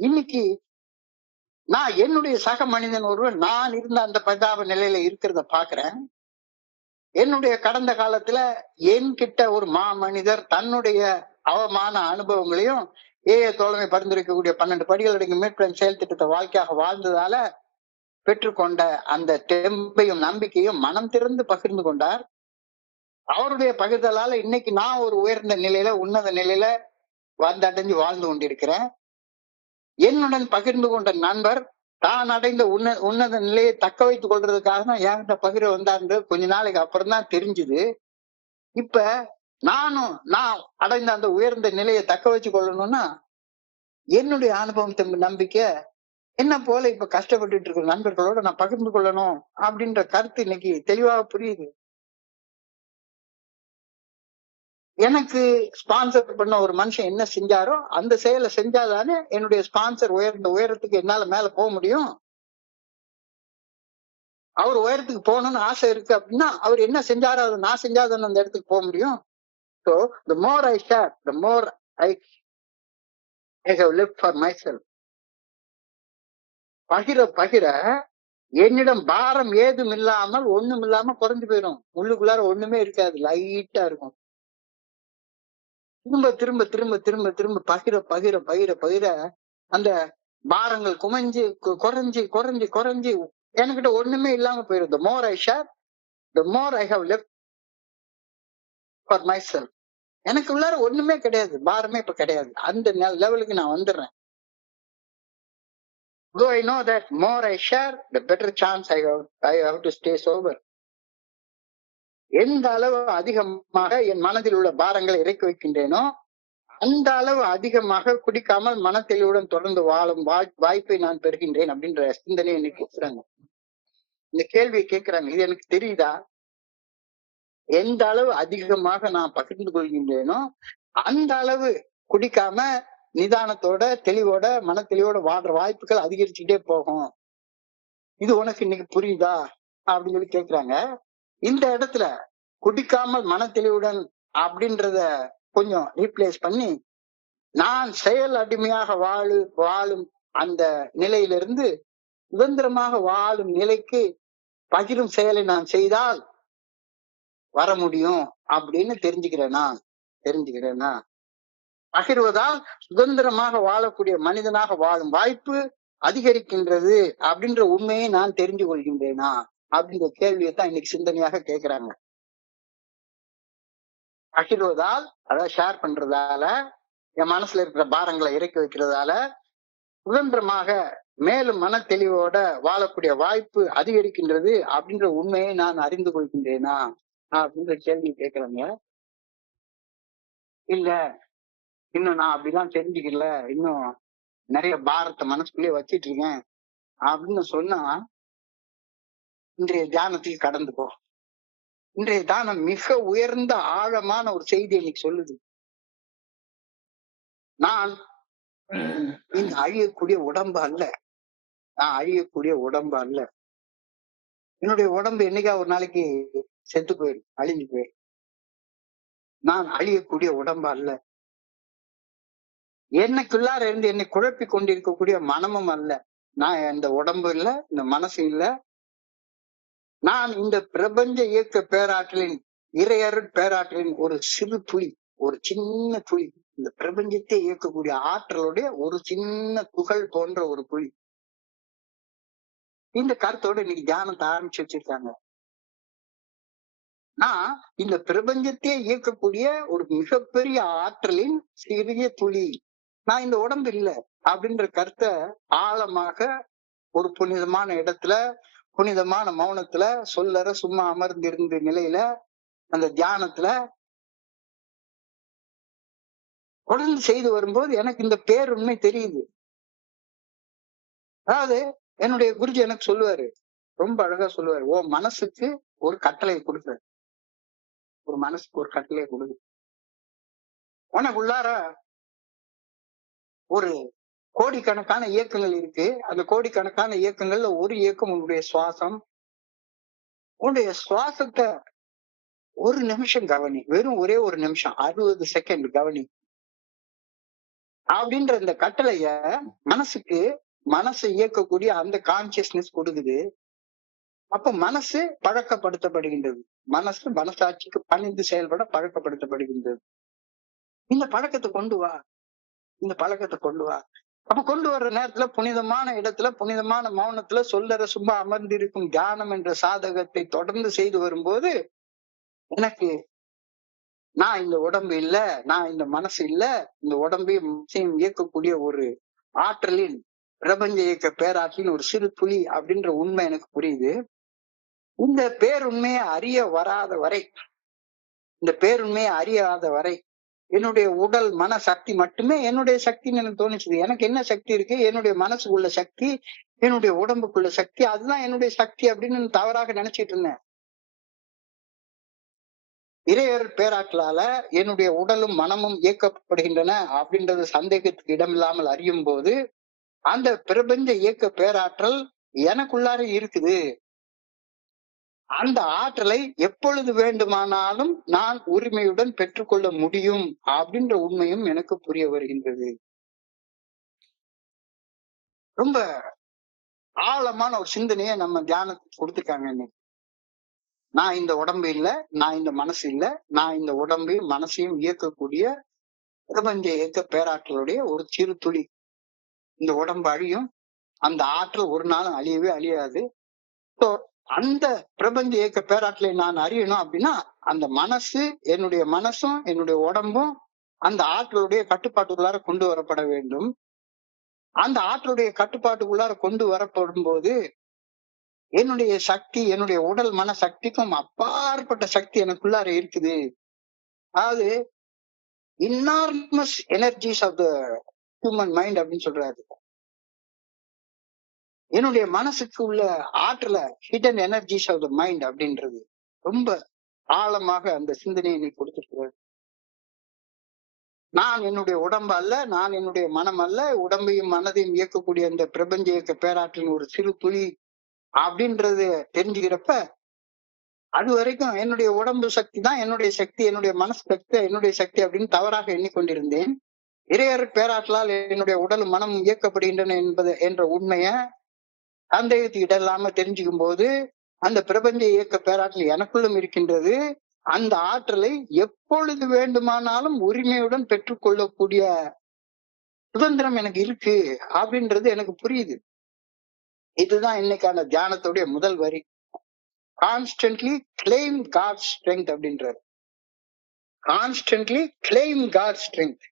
இன்னைக்கு நான் என்னுடைய சக மனிதன் ஒருவர் நான் இருந்த அந்த பரிதாப நிலையில இருக்கிறத பாக்குறேன். என்னுடைய கடந்த காலத்துல என்கிட்ட ஒரு மனிதர் தன்னுடைய அவமான அனுபவங்களையும் தோழமை பரிந்துரைக்கக்கூடிய 12 படிகள் அடங்கிய மீட்பு செயல் திட்டத்தை வாழ்க்கையாக வாழ்ந்ததால பெற்றுக்கொண்ட அந்த தெம்பையும் நம்பிக்கையும் மனம் திறந்து பகிர்ந்து கொண்டார். அவருடைய பகிர்தலால இன்னைக்கு நான் ஒரு உயர்ந்த நிலையில உன்னத நிலையில வந்தடைஞ்சு வாழ்ந்து கொண்டிருக்கிறேன். என்னுடன் பகிர்ந்து கொண்ட நண்பர் தான் அடைந்த உன்னத நிலையை தக்க வைத்துக் கொள்றதுக்காக தான் என்கிட்ட பகிர வந்தாரு. கொஞ்ச நாளைக்கு அப்புறம் தான் தெரிஞ்சுது. இப்ப நான் அடைந்த அந்த உயர்ந்த நிலையை தக்க வச்சு கொள்ளணும்னா என்னுடைய அனுபவம் நம்பிக்கை என்ன போல இப்ப கஷ்டப்பட்டு இருக்கிற நண்பர்களோட நான் பகிர்ந்து கொள்ளணும் அப்படின்ற கருத்து இன்னைக்கு தெளிவாக புரியுது. எனக்கு ஸ்பான்சர் பண்ண ஒரு மனுஷன் என்ன செஞ்சாரோ அந்த செயலை செஞ்சாதானே என்னுடைய ஸ்பான்சர் உயரத்துக்கு என்னால மேல போக முடியும். அவர் உயரத்துக்கு போகணும்னு ஆசை இருக்கு அப்படின்னா அவர் என்ன செஞ்சாரோ அதை நான் செஞ்சாதானே அந்த இடத்துக்கு போக முடியும். So the more I share, the more I have lived for myself. பகிர என்னிடம் பாரம் ஏதும் இல்லாமல் ஒண்ணும் இல்லாம குறைஞ்சு போயிடும். உள்ளுக்குள்ளார ஒண்ணுமே இருக்காது, லைட்டா இருக்கும். திரும்ப திரும்ப திரும்ப திரும்ப திரும்ப பகிர அந்த பாரங்கள் குறைஞ்சு என்கிட்ட ஒண்ணுமே இல்லாம போயிடும். The more I share, the more I have left for myself. எனக்கு உள்ளார ஒண்ணுமே கிடையாது, பாரமே இப்ப கிடையாது. அந்த லெவலுக்கு நான் வந்துடுறேன். Though I know that more I share, the better chance I have to stay sober. எந்த அளவு அதிகமாக என் மனதில் உள்ள பாரங்களை இறக்கி வைக்கின்றேனோ அந்த அளவு அதிகமாக குடிக்காமல் மனத்தெளிவுடன் தொடர்ந்து வாழும் வாய்ப்பை நான் பெறுகின்றேன் அப்படின்ற சிந்தனை இன்னைக்கு கேட்கிறாங்க. இந்த கேள்வியை கேட்கிறாங்க, இது எனக்கு தெரியுதா? எந்த அளவு அதிகமாக நான் பகிர்ந்து கொள்கின்றேனோ அந்த அளவு குடிக்காம நிதானத்தோட தெளிவோட மனத்தெளிவோட வாழ்ற வாய்ப்புகள் அதிகரிச்சுக்கிட்டே போகும். இது உனக்கு இன்னைக்கு புரியுதா அப்படின்னு சொல்லி கேட்கிறாங்க. இந்த இடத்துல குடிக்காமல் மனத்தெளிவுடன் அப்படின்றத கொஞ்சம் ரீப்ளேஸ் பண்ணி நான் செயல் அடிமையாக வாழும் அந்த நிலையிலிருந்து சுதந்திரமாக வாழும் நிலைக்கு பகிரும் செயலை நான் செய்தால் வர முடியும் அப்படின்னு தெரிஞ்சுக்கிறேனா பகிர்வதால் சுதந்திரமாக வாழக்கூடிய மனிதனாக வாழும் வாய்ப்பு அதிகரிக்கின்றது அப்படின்ற உண்மையை நான் தெரிஞ்சு கொள்கின்றேனா அப்படின்ற கேள்வியை தான் இன்னைக்கு சிந்தனையாக கேட்கிறாங்க. பகிர்வதால், அதாவது ஷேர் பண்றதால, என் மனசுல இருக்கிற பாரங்களை இறக்கி வைக்கிறதால சுதந்திரமாக மேலும் மன தெளிவோட வாழக்கூடிய வாய்ப்பு அதிகரிக்கின்றது அப்படின்ற உண்மையை நான் அறிந்து கொள்கின்றேனா அப்படின்ற கேள்வி கேட்கிறேங்க. இல்ல, இன்னும் நான் அப்படிலாம் தெரிஞ்சுக்கல, இன்னும் நிறைய பாரத்தை மனசுக்குள்ளேயே வச்சிட்டு இருக்கேன் அப்படின்னு சொன்னா இன்றைய தியானத்துக்கு கடந்து போ. இன்றைய தியானம் மிக உயர்ந்த ஆழமான ஒரு செய்தி இன்னைக்கு சொல்லுது. நான் இந்த அழியக்கூடிய உடம்பு அல்ல. நான் அழியக்கூடிய உடம்பு அல்ல. என்னுடைய உடம்பு என்னைக்கா ஒரு நாளைக்கு செத்து போயிடும், அழிஞ்சு போயிடும். நான் அழியக்கூடிய உடம்பு அல்ல. என்னைக்குள்ளார இருந்து என்னை குழப்பி கொண்டிருக்கக்கூடிய மனமும் அல்ல. நான் இந்த உடம்பு இல்ல, இந்த மனசு இல்ல. நான் இந்த பிரபஞ்ச இயக்க பேராற்றலின் இறையருட் பேராற்றலின் ஒரு சிறு துளி, ஒரு சின்ன துளி. இந்த பிரபஞ்சத்தை இயக்கக்கூடிய ஆற்றலுடைய ஒரு சின்ன துகள் போன்ற ஒரு துளி. இந்த கருத்தோட இன்னைக்கு தியானத்தை ஆரம்பிச்சு வச்சிருக்காங்க. நான் இந்த பிரபஞ்சத்தையே இயக்கக்கூடிய ஒரு மிகப்பெரிய ஆற்றலின் சிறிய துளி. நான் இந்த உடம்பு இல்ல அப்படின்ற கருத்தை ஆழமாக ஒரு புனிதமான இடத்துல, புனிதமான மௌனத்துல, சொல்லற சும்மா அமர்ந்திருந்த நிலையில, அந்த தியானத்துல தொடர்ந்து செய்து வரும்போது எனக்கு இந்த பேருண்மை தெரியுது. அதாவது என்னுடைய குருஜி எனக்கு சொல்லுவாரு, ரொம்ப அழகா சொல்லுவாரு, ஓ மனசுக்கு ஒரு கட்டளை கொடுக்குற, ஒரு மனசுக்கு ஒரு கட்டளை கொடுக்கு. உனக்குள்ளார ஒரு கோடிக்கணக்கான இயக்கங்கள் இருக்கு. அந்த கோடிக்கணக்கான இயக்கங்கள்ல ஒரு இயக்கம் உன்னுடைய சுவாசம். உன்னுடைய சுவாசத்தை ஒரு நிமிஷம் கவனி, வெறும் ஒரே ஒரு நிமிஷம், 60 செகண்ட் கவனி அப்படின்ற இந்த கட்டளைய மனசுக்கு, மனசை இயக்கக்கூடிய அந்த கான்சியஸ்னஸ் கொடுக்குது. அப்ப மனசு பழக்கப்படுத்தப்படுகின்றது. மனசு மனசாட்சிக்கு பணிந்து செயல்பட பழக்கப்படுத்தப்படுகின்றது. இந்த பழக்கத்தை கொண்டு வா, இந்த பழக்கத்தை கொண்டு வா. அப்ப கொண்டு வர்ற நேரத்துல புனிதமான இடத்துல, புனிதமான மௌனத்துல, சொல்லற சும்மா அமர்ந்திருக்கும் தியானம் என்ற சாதகத்தை தொடர்ந்து செய்து வரும்போது எனக்கு நான் இந்த உடம்பு இல்ல, நான் இந்த மனசு இல்ல, இந்த உடம்பையும் மனசையும் இயக்கக்கூடிய ஒரு ஆற்றலின், பிரபஞ்ச இயக்க பேராற்றலின் ஒரு சிறு துளி அப்படின்ற உண்மை எனக்கு புரியுது. இந்த பேருண்மையை அறிய வராத வரை, இந்த பேருண்மையை அறியாத வரை என்னுடைய உடல் மன சக்தி மட்டுமே என்னுடைய சக்தின்னு எனக்கு தோணுச்சு. எனக்கு என்ன சக்தி இருக்கு? என்னுடைய மனசுக்குள்ள சக்தி, என்னுடைய உடம்புக்குள்ள சக்தி, அதுதான் என்னுடைய சக்தி அப்படின்னு தவறாக நினைச்சிட்டு இருந்தேன். இறையர் பேராற்றலால என்னுடைய உடலும் மனமும் இயக்கப்படுகின்றன அப்படின்றது சந்தேகத்துக்கு இடமில்லாமல் அறியும் போது அந்த பிரபஞ்ச இயக்க பேராற்றல் எனக்குள்ளார இருக்குது. அந்த ஆற்றலை எப்பொழுது வேண்டுமானாலும் நான் உரிமையுடன் பெற்றுக்கொள்ள முடியும் அப்படின்ற உண்மையும் எனக்கு புரிய வருகின்றது. ரொம்ப ஆழமான ஒரு சிந்தனையை நம்ம தியானத்துக்கு கொடுத்துருக்காங்க இன்னைக்கு. நான் இந்த உடம்பு இல்ல, நான் இந்த மனசு இல்ல, நான் இந்த உடம்பையும் மனசையும் இயக்கக்கூடிய பிரபஞ்ச இயக்க பேராற்றலுடைய ஒரு சிறு துளி. இந்த உடம்பு அழியும், அந்த ஆற்றல் ஒரு நாளும் அழியவே அழியாது. ஸோ அந்த பிரபஞ்ச இயக்க பேராற்றலை நான் அறியணும் அப்படின்னா அந்த மனசு, என்னுடைய மனசும் என்னுடைய உடம்பும் அந்த ஆற்றலுடைய கட்டுப்பாட்டுக்குள்ளார கொண்டு வரப்பட வேண்டும். அந்த ஆற்றலுடைய கட்டுப்பாட்டுக்குள்ளார கொண்டு வரப்படும் போது என்னுடைய சக்தி, என்னுடைய உடல் மன சக்திக்கும் அப்பாற்பட்ட சக்தி எனக்குள்ளார இருக்குது. அதாவது enormous energies of the human mind அப்படின்னு சொல்றாரு. என்னுடைய மனசுக்கு உள்ள ஆற்றல hidden energies of the mind அப்படின்றது ரொம்ப ஆழமாக அந்த சிந்தனையை நீ கொடுத்துருக்கிறார். நான் என்னுடைய உடம்பு அல்ல, நான் என்னுடைய மனம் அல்ல, உடம்பையும் மனதையும் இயக்கக்கூடிய அந்த பிரபஞ்ச இயக்க பேராற்றின் ஒரு சிறு துளி அப்படின்றது தெரிஞ்சுக்கிறப்ப அது வரைக்கும் என்னுடைய உடம்பு சக்தி தான் என்னுடைய சக்தி, என்னுடைய மனசு சக்தி என்னுடைய சக்தி அப்படின்னு தவறாக எண்ணிக்கொண்டிருந்தேன். இறையர் பேராற்றலால் என்னுடைய உடலும் மனமும் இயக்கப்படுகின்றன என்பது என்ற உண்மைய சந்தேகத்துக்கு இடம் இல்லாம தெரிஞ்சுக்கும் போது அந்த பிரபஞ்ச இயக்க பேராற்றல் எனக்குள்ளும் இருக்கின்றது. அந்த ஆற்றலை எப்பொழுது வேண்டுமானாலும் உரிமையுடன் பெற்றுக்கொள்ளக்கூடிய சுதந்திரம் எனக்கு இருக்கு அப்படின்றது எனக்கு புரியுது. இதுதான் இன்னைக்கான தியானத்துடைய முதல் வரி. கான்ஸ்டன்ட்லி கிளைம் காட் ஸ்ட்ரென்த் அப்படின்றாரு. Constantly claim God strength.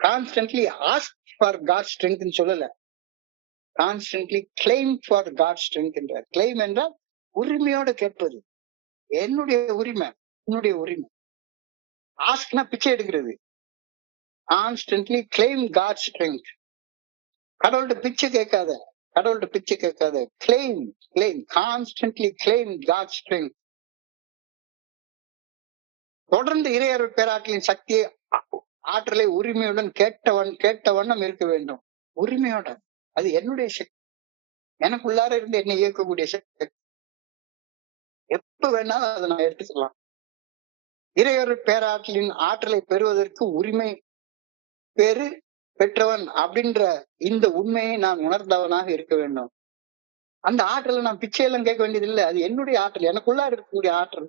Constantly ask for God strength சொல்லல, constantly claim for God strength என்றார். கிளைம் என்றால் உரிமையோட கேட்பது. என்னுடைய உரிமை, என்னுடைய உரிமை. ஆஸ்க்னா பிச்சை எடுக்கிறது. Constantly claim God strength. கடவுள்கிட்ட பிச்சை கேட்காத, கடவுள்கிட்ட பிச்சை கேட்காத. Claim, claim, constantly claim God strength. தொடர்ந்து இறையருள் பேராற்றலின் சக்தியை, ஆற்றலை உரிமையுடன் கேட்ட வண்ணம் இருக்க வேண்டும். உரிமையோட. அது என்னுடைய சக்தி, எனக்குள்ளார இருந்து என்னை இயக்கக்கூடிய சக்தி. எப்ப வேணாலும் அதை நான் எடுத்துக்கலாம். இறையருள் பேராற்றலின் ஆற்றலை பெறுவதற்கு உரிமை பெற்றவன் அப்படின்ற இந்த உண்மையை நான் உணர்ந்தவனாக இருக்க வேண்டும். அந்த ஆற்றலை நான் பிச்சையெல்லாம் கேட்க வேண்டியது இல்லை. அது என்னுடைய ஆற்றல், எனக்குள்ளார இருக்கக்கூடிய ஆற்றல்.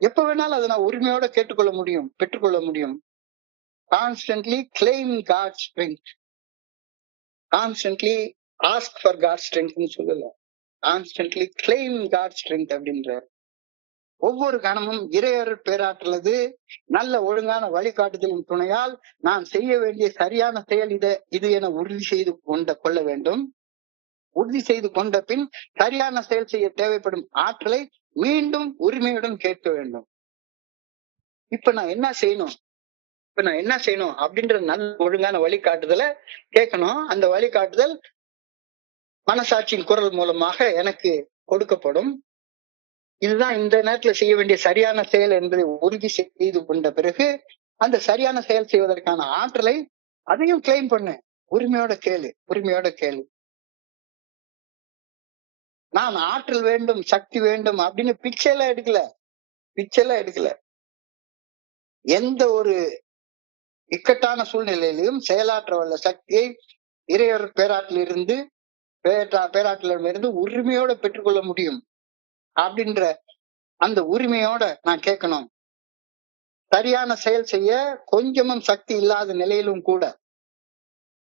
எப்ப வேணாலும் அதை நான் உரிமையோட கேட்டுக்கொள்ள முடியும், பெற்றுக்கொள்ள முடியும். Constantly claim God strength. Constantly ask for God ஸ்ட்ரென்த்னு சொல்லல, கான்ஸ்டன்ட்லி கிளைம் காட் ஸ்ட்ரென்த் அப்படின்ற. ஒவ்வொரு கணமும் இறையருள் பேராற்றலது நல்ல ஒழுங்கான வழிகாட்டுதலின் துணையால் நான் செய்ய வேண்டிய சரியான செயல் இது என உறுதி செய்து கொள்ள வேண்டும். உறுதி செய்து கொண்ட பின் சரியான செயல் செய்ய தேவைப்படும் ஆற்றலை மீண்டும் உரிமையுடன் கேட்க வேண்டும். இப்ப நான் என்ன செய்யணும் அப்படின்ற நல்ல ஒழுங்கான வழிகாட்டுதலை கேட்கணும். அந்த வழிகாட்டுதல் மனசாட்சியின் குரல் மூலமாக எனக்கு கொடுக்கப்படும். இதுதான் இந்த நேரத்துல செய்ய வேண்டிய சரியான செயல் என்பதை உறுதி செய்து கொண்ட பிறகு அந்த சரியான செயல் செய்வதற்கான ஆற்றலை அதையும் கிளைம் பண்ணு. உரிமையோட கேளு, உரிமையோட கேளு. நான் ஆற்றல் வேண்டும், சக்தி வேண்டும் அப்படின்னு பிச்சையெல்லாம் எடுக்கல. எந்த ஒரு இக்கட்டான சூழ்நிலையிலும் செயலாற்ற வல்ல சக்தியை இறையருள் பேராற்றலிருந்து உரிமையோட பெற்றுக்கொள்ள முடியும் அப்படின்ற அந்த உரிமையோட நான் கேட்கணும். சரியான செயல் செய்ய கொஞ்சமும் சக்தி இல்லாத நிலையிலும் கூட,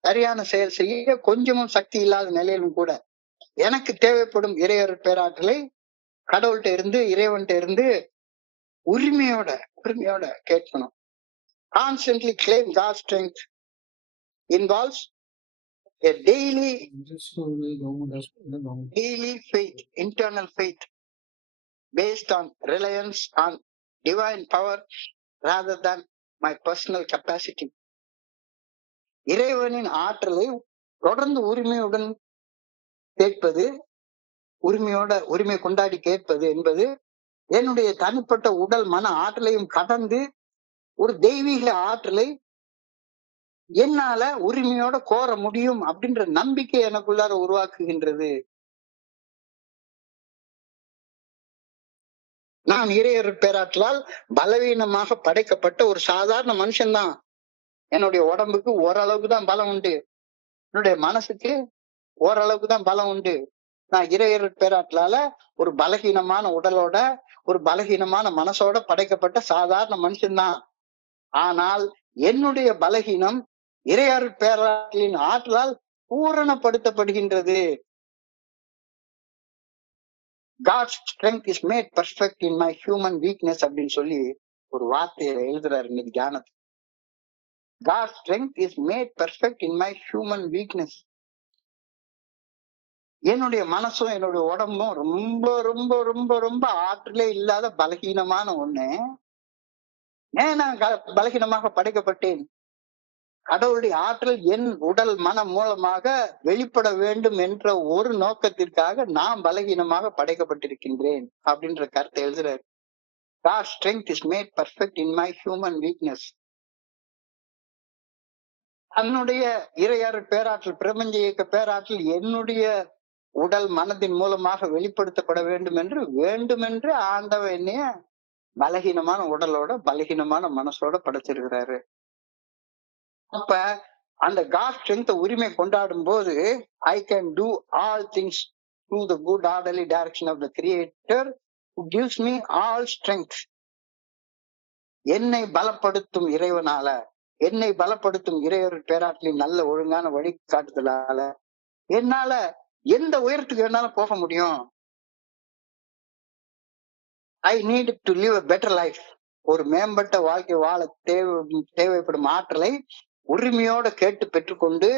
சரியான செயல் செய்ய கொஞ்சமும் சக்தி இல்லாத நிலையிலும் கூட எனக்கு தேவைப்படும் இறையருள் பேராற்றலை கடவுள்கிட்ட இருந்து, இறைவன்கிட்ட இருந்து உரிமையோட கேட்கணும். Constantly claim God's strength involves a daily faith, internal faith based on reliance on divine power rather than my personal capacity. இறைவனின் ஆற்றலை தொடர்ந்து உரிமையுடன் கேட்பது, உரிமை கொண்டாடி கேட்பது என்பது என்னுடைய தனிப்பட்ட உடல் மன ஆற்றலையும் கடந்து ஒரு தெய்வீக ஆற்றலை என்னால உரிமையோட கோர முடியும் அப்படின்ற நம்பிக்கை எனக்குள்ளார உருவாக்குகின்றது. நான் இறையருள் பேராற்றலால் பலவீனமாக படைக்கப்பட்ட ஒரு சாதாரண மனுஷன்தான். என்னுடைய உடம்புக்கு ஓரளவுக்கு தான் பலம் உண்டு, என்னுடைய மனசுக்கு ஓரளவுக்கு தான் பலம் உண்டு. நான் இறையருள் பேராற்றலால ஒரு பலகீனமான உடலோட, ஒரு பலகீனமான மனசோட படைக்கப்பட்ட சாதாரண மனுஷன்தான். ஆனால் என்னுடைய பலகீனம் இறையருள் பேராற்றலின் ஆற்றலால் பூரணப்படுத்தப்படுகின்றது. God's strength is made perfect in my human weakness அப்படின்னு சொல்லி ஒரு வார்த்தையை எழுதுறாரு இன்னைக்கு தியானத்துல. God's strength is made perfect in my human weakness. என்னுடைய மனசும் என்னுடைய உடம்பும் ரொம்ப ரொம்ப ரொம்ப ரொம்ப ஆற்றலே இல்லாத பலகீனமான ஒண்ணு. ஏன் நான் பலகீனமாக படைக்கப்பட்டேன்? கடவுளுடைய ஆற்றல் என் உடல் மனம் மூலமாக வெளிப்பட வேண்டும் என்ற ஒரு நோக்கத்திற்காக நான் பலகீனமாக படைக்கப்பட்டிருக்கின்றேன் அப்படின்ற கருத்தை எழுதுறாரு. God's strength is made perfect in my human weakness. தன்னுடைய இறையருள் பேராற்றல், பிரபஞ்ச இயக்க பேராற்றல் என்னுடைய உடல் மனதின் மூலமாக வெளிப்படுத்தப்பட வேண்டுமென்று ஆண்டவன் என்னைய பலகீனமான உடலோட பலகீனமான மனசோட படைச்சிருக்கிறாரு. அப்ப அந்த God strength உரிமை கொண்டாடும் போது I can do all things through the good orderly direction of the Creator who gives me all strength. என்னை பலப்படுத்தும் இறைவனால, என்னை பலப்படுத்தும் இறையருள் பேராற்றலின் நல்ல ஒழுங்கான வழிகாட்டுதலால என்னால எந்த உயரத்துக்கு வேணாலும் போக முடியும். I need to live a better life. ஒரு மேம்பட்ட வாழ்க்கை வாழ தேவைப்படும் ஆற்றலை உரிமையோட கேட்டு பெற்றுக்கொண்டு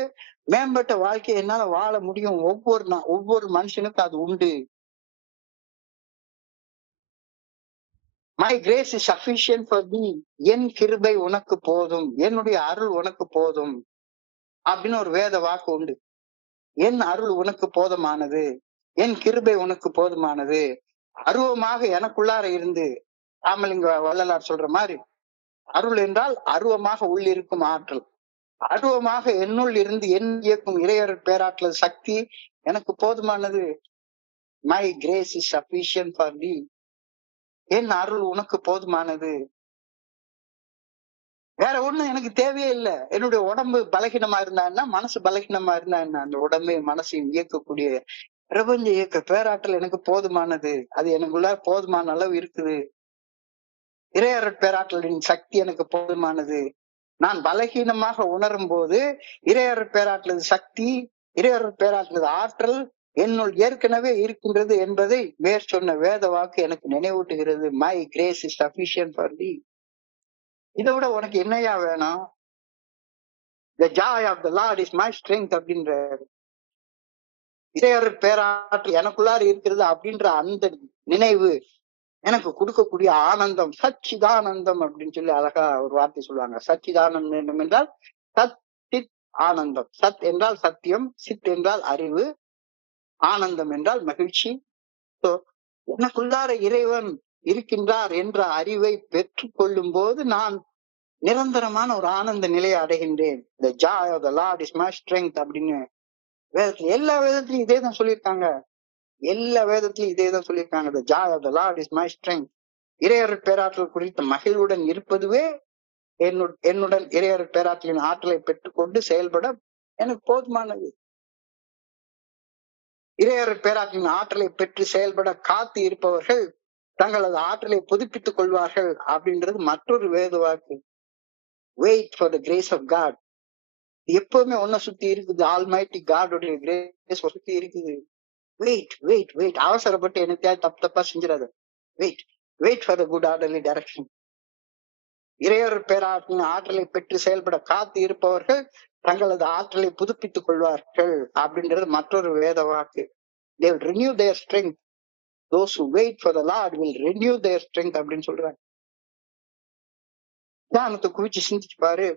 மேம்பட்ட வாழ்க்கையை என்னால வாழ முடியும். ஒவ்வொரு மனுஷனுக்கும் அது உண்டு. My grace is sufficient for thee. என் கிருபை உனக்கு போதும், என்னுடைய அருள் உனக்கு போதும் அப்படின்னு ஒரு வேத வாக்கு உண்டு. என் அருள் உனக்கு போதுமானது, என் கிருபை உனக்கு போதுமானது. அருவமாக எனக்குள்ளார இருந்து, ராமலிங்க வள்ளலார் சொல்ற மாதிரி, அருள் என்றால் அருவமாக உள்ளிருக்கும் ஆற்றல். அருவமாக என்னுள் இருந்து என் இயக்கும் இறையர் பேராற்றல் சக்தி எனக்கு போதுமானது. My grace is sufficient for thee. என் அருள் உனக்கு போதுமானது. வேற ஒண்ணு எனக்கு தேவையே இல்லை. என்னுடைய உடம்பு பலகீனமா இருந்தா என்ன, மனசு பலகீனமா இருந்தா என்ன, அந்த உடம்பை மனசையும் இயக்கக்கூடிய பிரபஞ்ச இயக்க பேராற்றல் எனக்கு போதுமானது. அது எனக்குள்ள போதுமான அளவு இருக்குது. இறையர் பேராற்றலின் சக்தி எனக்கு போதுமானது. நான் பலகீனமாக உணரும் போது இறையர் பேராற்றலது சக்தி, இறையர் பேராற்றலது ஆற்றல் என்னுள் ஏற்கனவே இருக்கின்றது என்பதை மேற் சொன்ன வேத வாக்கு எனக்கு நினைவூட்டுகிறது. My grace is sufficient for thee. இதை விட உனக்கு என்னையா வேணும்? The joy of the Lord is my strength அப்படின்ற இறையர் பேராற்றல் எனக்குள்ளார இருக்கிறது அப்படின்ற அந்த நினைவு எனக்கு கொடுக்கக்கூடிய ஆனந்தம், சச்சிதானந்தம் அப்படின்னு சொல்லி அழகா ஒரு வார்த்தை சொல்லுவாங்க. சச்சிதானந்தம் என்றால் சத் சித் ஆனந்தம். சத் என்றால் சத்தியம், சித் என்றால் அறிவு, ஆனந்தம் என்றால் மகிழ்ச்சி. எனக்குள்ளார இறைவன் இருக்கின்றார் என்ற அறிவை பெற்றுக் கொள்ளும் போது நான் நிரந்தரமான ஒரு ஆனந்த நிலையை அடைகின்றேன். The joy of the Lord is my strength அப்படின்னு வேதத்துல எல்லா வேதத்திலையும் இதே தான் சொல்லியிருக்காங்க. எல்லா வேதத்திலையும் இதே தான் சொல்லியிருக்காங்க. The joy of the Lord is my strength. இறையர் பேராற்றல் குறித்த மகிழ்வுடன் இருப்பதுவே என்னுடன் இறையர் பேராற்றலின் ஆற்றலை பெற்றுக்கொண்டு செயல்பட எனக்கு போதுமானது. இறையர் பேராற்றலின் ஆற்றலை பெற்று செயல்பட காத்து இருப்பவர்கள் தங்களது ஆற்றலை புதுப்பித்துக் கொள்வார்கள் அப்படின்றது மற்றொரு வேத வாக்கு. Wait for the grace of God. எப்பவுமே ஒன்ன சுத்தி இருக்குது. ஆல்மைட்டி காடோடைய கிரேஸ் சுத்தி இருக்குது. Wait wait wait. அவசரப்பட்டு எனக்கு தப்பா செஞ்சிடாது. Wait wait for the good orderly direction. இறையர் பேராற்றலின் ஆற்றலை பெற்று செயல்பட காத்து இருப்பவர்கள் தங்களது ஆற்றலை புதுப்பித்துக் கொள்வார்கள் அப்படின்றது மற்றொரு வேத வாக்கு. They will renew their strength. Those who wait for the Lord will renew their strength அப்படின்னு சொல்றாங்க. தியானத்தை குவிச்சு சிந்திச்சு பாரு.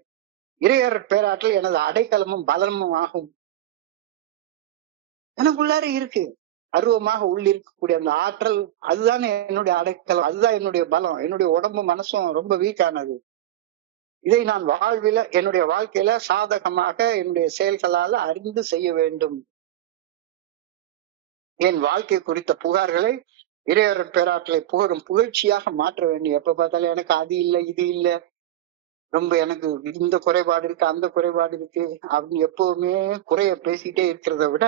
இறையர் பேராற்றல் எனது அடைக்கலமும் பலமும் ஆகும். எனக்குள்ளார இருக்கு. அருவமாக உள்ளிருக்கக்கூடிய அந்த ஆற்றல், அதுதான் என்னுடைய அடைக்கலம், அதுதான் என்னுடைய பலம். என்னுடைய உடம்பு மனசும் ரொம்ப வீக்கானது. இதை நான் என்னுடைய வாழ்க்கையில சாதகமாக என்னுடைய செயல்களால அறிந்து செய்ய வேண்டும். என் வாழ்க்கை குறித்த புகார்களை இறையர் பேராற்றலை புகழும் புகழ்ச்சியாக மாற்ற வேண்டும். எப்ப பார்த்தாலும் எனக்கு அது இல்லை, இது இல்லை, ரொம்ப எனக்கு இந்த குறைபாடு இருக்கு, அந்த குறைபாடு இருக்கு அப்படின்னு எப்பவுமே குறைய பேசிட்டே இருக்கிறத விட,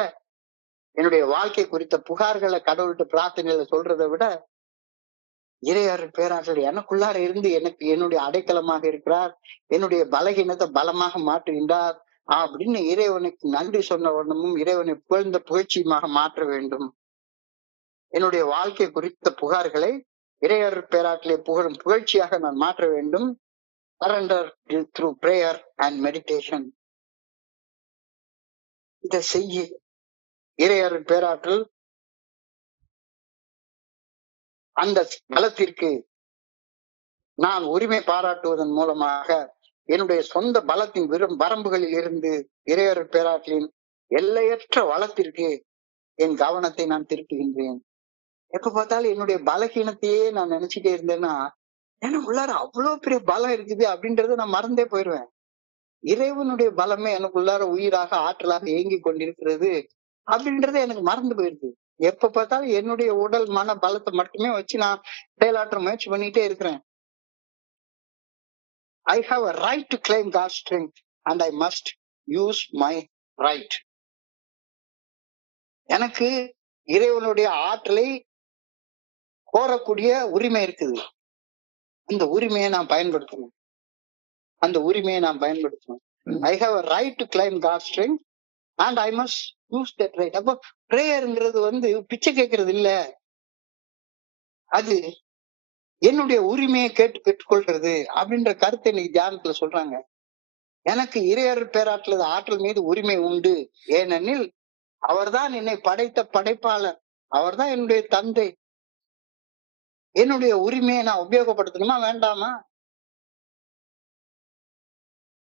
என்னுடைய வாழ்க்கை குறித்த புகார்களை கடவுள்கிட்ட பிரார்த்தனையில சொல்றதை விட, இறையர் பேராற்றல் எனக்குள்ளார இருந்து எனக்கு என்னுடைய அடைக்கலமாக இருக்கிறார், என்னுடைய பலகீனத்தை பலமாக மாற்றுகின்றார் அப்படின்னு இறைவனுக்கு நன்றி சொன்ன வண்ணமும் இறைவனை புகழ்ந்த புகழ்ச்சியுமாக மாற்ற வேண்டும். என்னுடைய வாழ்க்கை குறித்த புகார்களை இறையர் பேராற்றலை புகழும் புகழ்ச்சியாக நான் மாற்ற வேண்டும். Surrender through prayer and meditation. இதை செய்ய இறையர் பேராற்றல் அந்த பலத்திற்கு நான் உரிமை பாராட்டுவதன் மூலமாக என்னுடைய சொந்த பலத்தின் வரம்புகளில் இருந்து இறையர் பேராற்றலின் எல்லையற்ற வளத்திற்கு என் கவனத்தை நான் திருப்புகின்றேன். எப்ப பார்த்தாலும் என்னுடைய பலகீனத்தையே நான் நினைச்சுட்டே இருந்தேன்னா எனக்கு உள்ளார அவ்வளவு பெரிய பலம் இருக்குது அப்படின்றத நான் மறந்தே போயிடுவேன். இறைவனுடைய பலமே எனக்குள்ளார உயிராக ஆற்றலாக இயங்கி கொண்டிருக்கிறது அப்படின்றத எனக்கு மறந்து போயிருக்கு. எப்ப பார்த்தாலும் என்னுடைய உடல் மன பலத்தை மட்டுமே வச்சு நான் செயலாற்ற முயற்சி பண்ணிட்டே இருக்கிறேன். I have a right to claim God's strength and I must use my right. எனக்கு இறைவனுடைய ஆற்றலை கோரக்கூடிய உரிமை இருக்குது. அந்த உரிமையை நான் பயன்படுத்தணும். I have a right to claim God's strength and I must use that right. அப்போ பிரேயருங்கிறது பிச்சை கேட்கறது இல்ல, அது என்னுடைய உரிமையை கேட்டு பெற்றுக்கொள்றது அப்படின்ற கருத்தை இன்னைக்கு தியானத்துல சொல்றாங்க. எனக்கு இறையருள் பேராற்றல் ஆற்றல் மீது உரிமை உண்டு. ஏனெனில் அவர்தான் என்னை படைத்த படைப்பாளர். அவர்தான் என்னுடைய தந்தை. என்னுடைய உரிமையை நான் உபயோகப்படுத்தணுமா வேண்டாமா?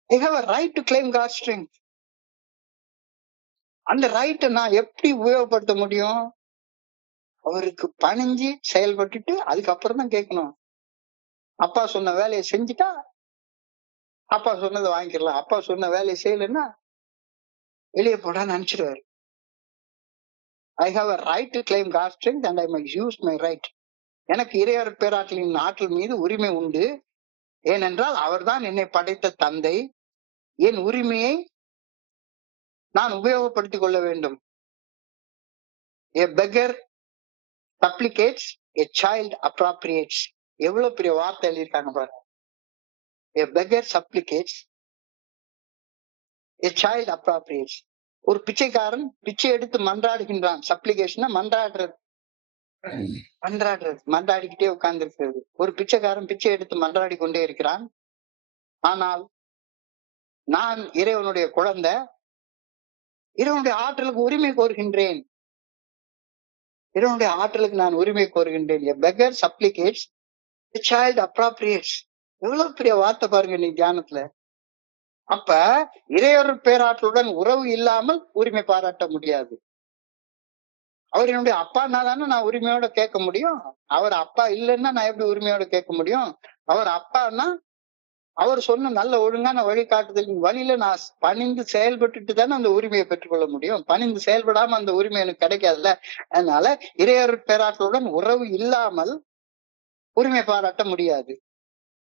I have a right to claim God's strength. அந்த ரைட்டை நான் எப்படி உபயோகப்படுத்த முடியும்? அவருக்கு பணிஞ்சு செயல்பட்டுட்டு அதுக்கப்புறம் தான் கேட்கணும். அப்பா சொன்ன வேலையை செஞ்சுட்டா அப்பா சொன்னதை வாங்கிக்கலாம். அப்பா சொன்ன வேலையை செய்யலைன்னா வெளியே போடான்னு நினைச்சிருவாரு. I have a right to claim God's strength and I must use my right. எனக்கு இறையருள் பேராற்றலின் ஆற்றல் மீது உரிமை உண்டு. ஏனென்றால் அவர்தான் என்னை படைத்த தந்தை. என் உரிமையை நான் உபயோகப்படுத்திக் கொள்ள வேண்டும். A beggar supplicates, a child appropriates. எவ்வளவு பெரிய வார்த்தை எழுதியிருக்காங்க பாரு. A beggar supplicates, a child appropriates. ஒரு பிச்சைக்காரன் பிச்சை எடுத்து மன்றாடுகின்றான். சப்ளிகேஷன் மன்றாடுறது, மன்றாடிக்கிட்டே உட்கார்ந்து இருக்கிறது. ஒரு பிச்சைக்காரன் பிச்சை எடுத்து மன்றாடி கொண்டே இருக்கிறான். ஆனால் நான் இறைவனுடைய குழந்தை, இறைவனுடைய ஆற்றலுக்கு உரிமை கோருகின்றேன். இறைவனுடைய ஆற்றலுக்கு நான் உரிமை கோருகின்றேன். A beggar supplicates, a child appropriates. எவ்வளவு பெரிய வார்த்தை பாருங்க நீ தியானத்துல. அப்ப இறையருள் பேராற்றலுடன் உறவு இல்லாமல் உரிமை பாராட்ட முடியாது. அவர் என்னுடைய அப்பான்னா தானே நான் உரிமையோட கேட்க முடியும். அவர் அப்பா இல்லைன்னா நான் எப்படி உரிமையோட கேட்க முடியும்? அவர் அப்பான்னா அவர் சொன்ன நல்ல ஒழுங்கான வழிகாட்டுதலின் வழியில நான் பணிந்து செயல்பட்டுட்டு தானே அந்த உரிமையை பெற்றுக்கொள்ள முடியும். பணிந்து செயல்படாம அந்த உரிமை எனக்கு கிடைக்காதுல்ல. அதனால இறையருள் பேராற்றலுடன் உறவு இல்லாமல் உரிமை பாராட்ட முடியாது.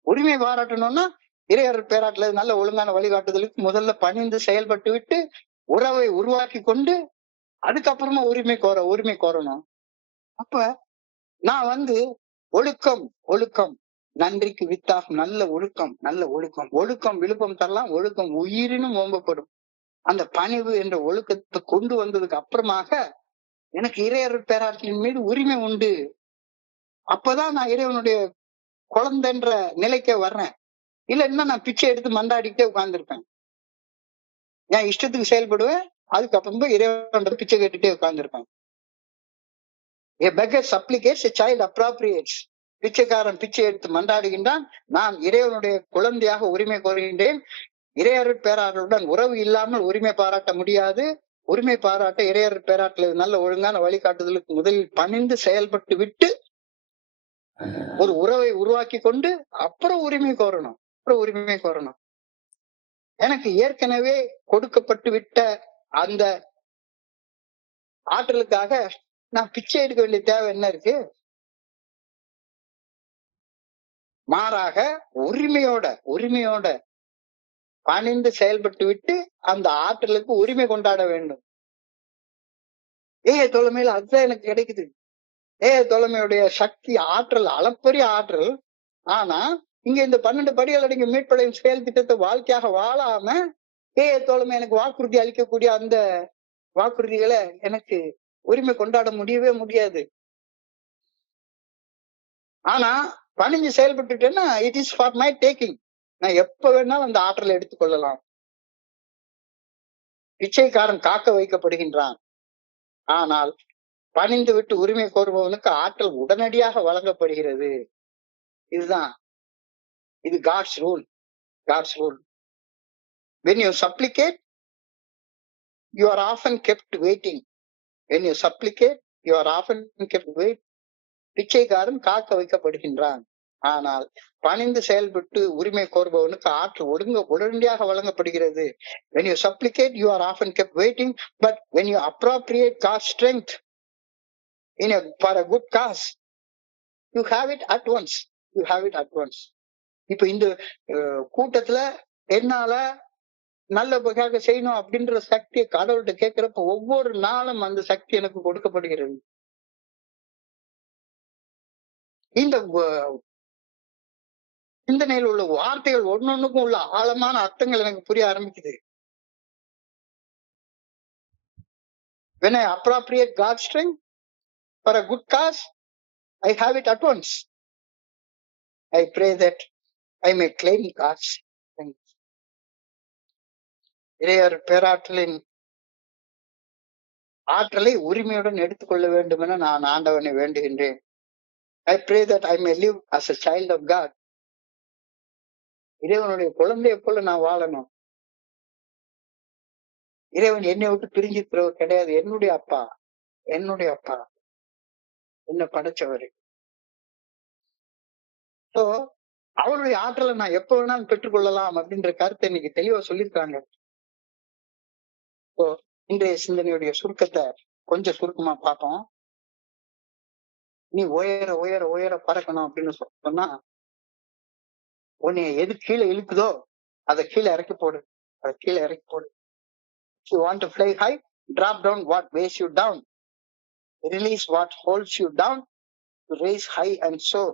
உரிமை பாராட்டணும்னா இறையருள் பேராற்றல் நல்ல ஒழுங்கான வழிகாட்டுதலுக்கு முதல்ல பணிந்து செயல்பட்டு விட்டு உறவை உருவாக்கி கொண்டு அதுக்கப்புறமா உரிமை கோரணும். அப்ப நான் ஒழுக்கம் நன்றிக்கு வித்தாகும். நல்ல ஒழுக்கம் விழுப்பம் தரலாம். ஒழுக்கம் உயிரினும் ஓம்பப்படும். அந்த பணிவு என்ற ஒழுக்கத்தை கொண்டு வந்ததுக்கு அப்புறமாக எனக்கு இறையருள் பேராற்றலின் மீது உரிமை உண்டு. அப்பதான் நான் இறைவனுடைய குழந்தைன்ற நிலைக்கே வர்றேன். இல்லைன்னா நான் பிச்சை எடுத்து மண்டாடிக்கிட்டே உட்கார்ந்துருப்பேன். என் இஷ்டத்துக்கு செயல்படுவேன். அதுக்கப்புறம் போய் இறைவன் பிச்சை கேட்டுட்டே உட்கார்ந்துருப்பேன். A beggar supplicates, a child appropriates. பிச்சைக்காரன் பிச்சை எடுத்து மன்றாடுகின்றான். நான் இறைவனுடைய குழந்தையாக உரிமை கோருகின்றேன். இறையருள் பேராற்றலுடன் உறவு இல்லாமல் உரிமை பாராட்ட முடியாது. உரிமை பாராட்ட இறையருள் பேராற்றல் நல்ல ஒழுங்கான வழிகாட்டுதலுக்கு முதலில் பணிந்து செயல்பட்டு விட்டு ஒரு உறவை உருவாக்கி கொண்டு அப்புறம் உரிமை கோரணும். எனக்கு ஏற்கனவே கொடுக்கப்பட்டு விட்ட அந்த ஆற்றலுக்காக நான் பிச்சை எடுக்க வேண்டிய தேவை என்ன இருக்கு? மாறாக உரிமையோட பணிந்து செயல்பட்டு விட்டு அந்த ஆற்றலுக்கு உரிமை கொண்டாட வேண்டும். தோழமையில அதுதான் எனக்கு கிடைக்குது. தோழமையுடைய சக்தி, ஆற்றல், அளப்பரிய ஆற்றல். ஆனா இங்க இந்த 12 படிகள் அடங்கிய மீட்படையும் செயல் திட்டத்தை வாழ்க்கையாக வாழாம தோழமை எனக்கு வாக்குறுதி அளிக்கக்கூடிய அந்த வாக்குறுதிகளை எனக்கு உரிமை கொண்டாட முடியவே முடியாது. ஆனா பணிஞ்சு செயல்பட்டுட்டேன்னா it is for my taking. நான் எப்ப வேணாலும் அந்த ஆற்றலை எடுத்துக்கொள்ளலாம். பிச்சைக்காரன் காக்க வைக்கப்படுகின்றான். ஆனால் பணிந்து விட்டு உரிமை கோருபவனுக்கு ஆற்றல் உடனடியாக வழங்கப்படுகிறது. இது God's rule. When you supplicate, you are often kept waiting. பிச்சைக்காரன் காக்க வைக்கப்படுகின்றான். ஆனால் பணிந்து செயல்பட்டு உரிமை கோருபவனுக்கு ஆற்றல் உடனடியாக வழங்கப்படுகிறது. When you supplicate, you are often kept waiting. But when you appropriate God's strength for a good cause, you have it at once. இப்ப இந்த கூட்டத்துல என்னால நல்ல வகையாக செய்யணும் அப்படின்ற சக்தியை கடவுள்கிட்ட கேட்கிறப்ப ஒவ்வொரு நாளும் அந்த சக்தி எனக்கு கொடுக்கப்படுகிறது. இந்த சிந்தனையில் உள்ள வார்த்தைகள் ஒன்னொன்னுக்கும் உள்ள ஆழமான அர்த்தங்கள் எனக்கு புரிய ஆரம்பிக்குது. When I appropriate God's strength for a good cause, I have it at once. I pray that I may claim God's strength. இறையர் பேராற்றலின் ஆற்றலை உரிமையுடன் எடுத்துக்கொள்ள வேண்டும் என நான் ஆண்டவனை வேண்டுகின்றேன். I pray that I may live as a child of God. இறைவனுடைய குழந்தையை போல நான் வாழணும். இறைவன் என்னை விட்டு பிரிஞ்சிருக்கிறவர் கிடையாது. என்னுடைய அப்பா என்ன படைச்சவரு. சோ அவருடைய ஆற்றலை நான் எப்ப வேணாலும் பெற்றுக்கொள்ளலாம் அப்படின்ற கருத்தை இன்னைக்கு தெளிவா சொல்லியிருக்காங்க. சோ இன்றைய சிந்தனையுடைய சுருக்கத்தை கொஞ்சம் சுருக்கமா பார்ப்போம். நீ உயர உயர உயர பறக்கணும் அப்படின்னு சொன்னா உன்னை எது கீழே இழுக்குதோ அதை கீழே இறக்கி போடு. If you want to fly high, drop down what weighs you down. Release what holds you down to raise high and soar.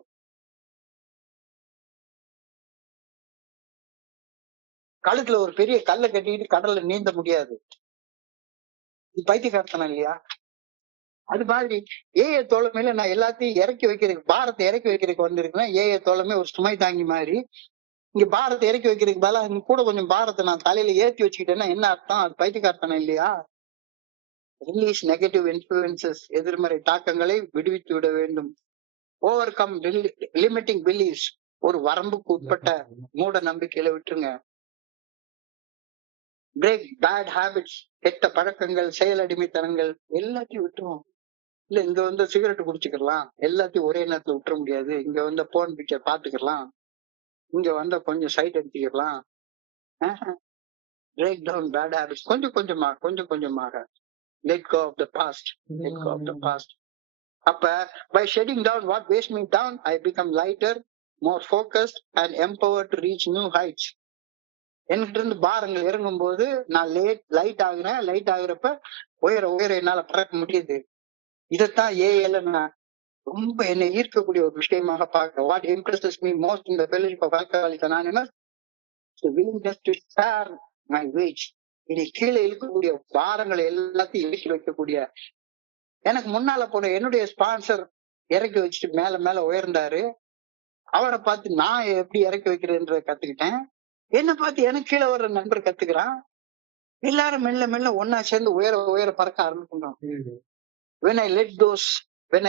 கழுத்துல ஒரு பெரிய கல்லை கட்டிக்கிட்டு கடல்ல நீந்த முடியாது. இது பைத்தியக்காரத்தனம் இல்லையா? அது மாதிரி ஏஏ தோழமையில நான் எல்லாத்தையும் இறக்கி வைக்கிறதுக்கு, பாரத்தை இறக்கி வைக்கிறதுக்கு வந்திருக்கேன். ஏஏ தோழமை ஒரு சுமை தாங்கி மாதிரி இங்க பாரத்தை இறக்கி வைக்கிறதுக்கு பதிலாக இங்க கூட கொஞ்சம் பாரத்தை நான் தலையில ஏற்றி வச்சுக்கிட்டேன்னா என்ன அர்த்தம்? அது பைத்தியக்காரத்தனம் இல்லையா? ரிலீஸ் நெகட்டிவ் இன்ஃபுளுசஸ், எதிர்மறை தாக்கங்களை விடுவித்து விட வேண்டும். ஓவர் கம் லிமிட்டிங் பிலீஃப்ஸ், ஒரு வரம்புக்கு உட்பட்ட மூட நம்பிக்கையில விட்டுருங்க. பிரேக் பேட் ஹேபிட்ஸ், கெட்ட பழக்கங்கள், செயலடிமைத்தனங்கள் எல்லாத்தையும் விட்டுருவோம். இல்ல இங்க வந்து சிகரெட் குடிச்சுக்கலாம், எல்லாத்தையும் ஒரே நேரத்துல விட்டுற முடியாது. இங்க வந்து போன் பிக்சர் பாத்துக்கலாம், இங்க வந்து கொஞ்சம் சைட் அடிச்சுக்கலாம். பிரேக் டவுன் பேட் ஹேபிட்ஸ் கொஞ்சம் கொஞ்சமாக. Let go of the past. அப்ப by shedding down what weighs me down, I become lighter, more focused and empowered to reach new heights. என்கிட்ட இருந்து பாரங்கள் இறங்கும் போது நான் லைட் ஆகுறப்ப உயர என்னால பறக்க முடியுது. இதைத்தான் ஏஎல நான் ரொம்ப என்னை ஈர்க்கக்கூடிய ஒரு விஷயமாக பார்க்கிறேன். What impresses me most in the fellowship of Alcoholics Anonymous is the willingness to share my weight. இனி கீழே இழுக்கக்கூடிய பாரங்களை எல்லாத்தையும் இறக்கி வைக்கக்கூடிய, எனக்கு முன்னால போன என்னுடைய ஸ்பான்சர் இறக்கி வச்சுட்டு மேல உயர்ந்தாரு. அவரை பார்த்து நான் எப்படி இறக்கி வைக்கிறேன்ற கத்துக்கிட்டேன். என்ன பார்த்து எனக்கு கீழே வர்ற நண்பர் கத்துக்கிறான். எல்லாரும் மெல்ல ஒன்னா சேர்ந்து உயர பறக்க ஆரம்பிக்கிறோம். When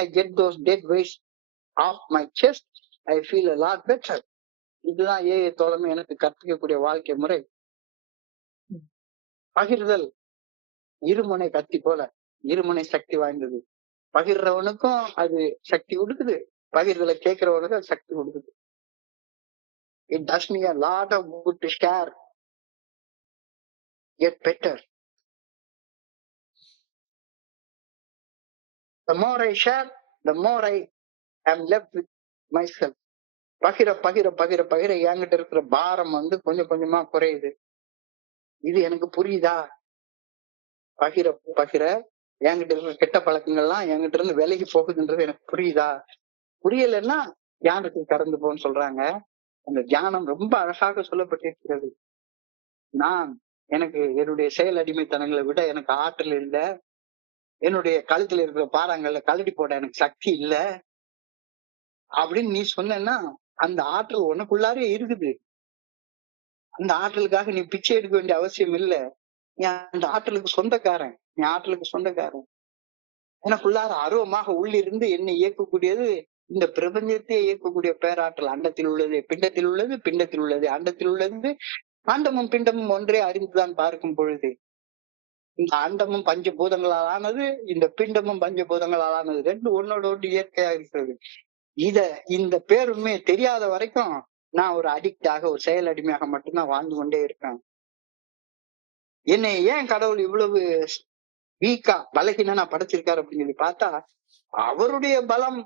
I get those dead weights off my chest, I feel a lot better. இதுதான் ஏஏ தோழமை எனக்கு கற்பிக்கக்கூடிய வாழ்க்கை முறை. பகிர்தல் இருமுனை கத்தி போல, இருமுனை சக்தி வாய்ந்தது. பகிர்றவனுக்கும் அது சக்தி கொடுக்குது, பகிர்தலை கேட்கிறவனுக்கும் அது சக்தி கொடுக்குது. It does me a lot of good to share, get better. The more I share, the more I am left with myself. பகிர என்கிட்ட இருக்கிற பாரம் வந்து கொஞ்சம் கொஞ்சமா குறையுது. இது எனக்கு புரியுதா? பகிர என்கிட்ட இருக்கிற கெட்ட பழக்கங்கள்லாம் என்கிட்ட இருந்து விலகி போகுதுன்றது எனக்கு புரியுதா? புரியலன்னா தியானத்துக்கு கடந்து போன்னு சொல்றாங்க. அந்த தியானம் ரொம்ப அழகாக சொல்லப்பட்டிருக்கிறது. எனக்கு என்னுடைய செயல் அடிமைத்தனங்களை விட எனக்கு ஆற்றல் இல்லை, என்னுடைய கழுத்துல இருக்கிற பாறாங்கல்ல கழட்டி போட எனக்கு சக்தி இல்லை அப்படின்னு நீ சொன்னா அந்த ஆற்றல் உனக்குள்ளாரே இருக்குது. அந்த ஆற்றலுக்காக நீ பிச்சை எடுக்க வேண்டிய அவசியம் இல்லை. நீ அந்த ஆற்றலுக்கு சொந்தக்காரன். எனக்குள்ளார அருவமாக உள்ளிருந்து என்னை இயக்கக்கூடியது, இந்த பிரபஞ்சத்தை இயக்கக்கூடிய பேராற்றல். அண்டத்தில் உள்ளது பிண்டத்தில் உள்ளது, பிண்டத்தில் உள்ளது அண்டத்தில் உள்ளது. அண்டமும் பிண்டமும் ஒன்றே அறிந்துதான் பார்க்கும் பொழுது இந்த அண்டமும் பஞ்சபூதங்களால் ஆனது, இந்த பிண்டமும் பஞ்சபூதங்களால் ஆனது. ரெண்டு ஒன்னோட ஒன்று இயற்கையா இருக்கிறது. இந்த பேருண்மையை தெரியாத வரைக்கும் நான் ஒரு அடிக்டாக, ஒரு செயல் அடிமையாக மட்டும்தான் வாழ்ந்து கொண்டே இருக்கேன். என்னை ஏன் கடவுள் இவ்வளவு வீக்கா பலகீனா படைச்சிருக்காரு அப்படின்னு சொல்லி பார்த்தா, அவருடைய பலம்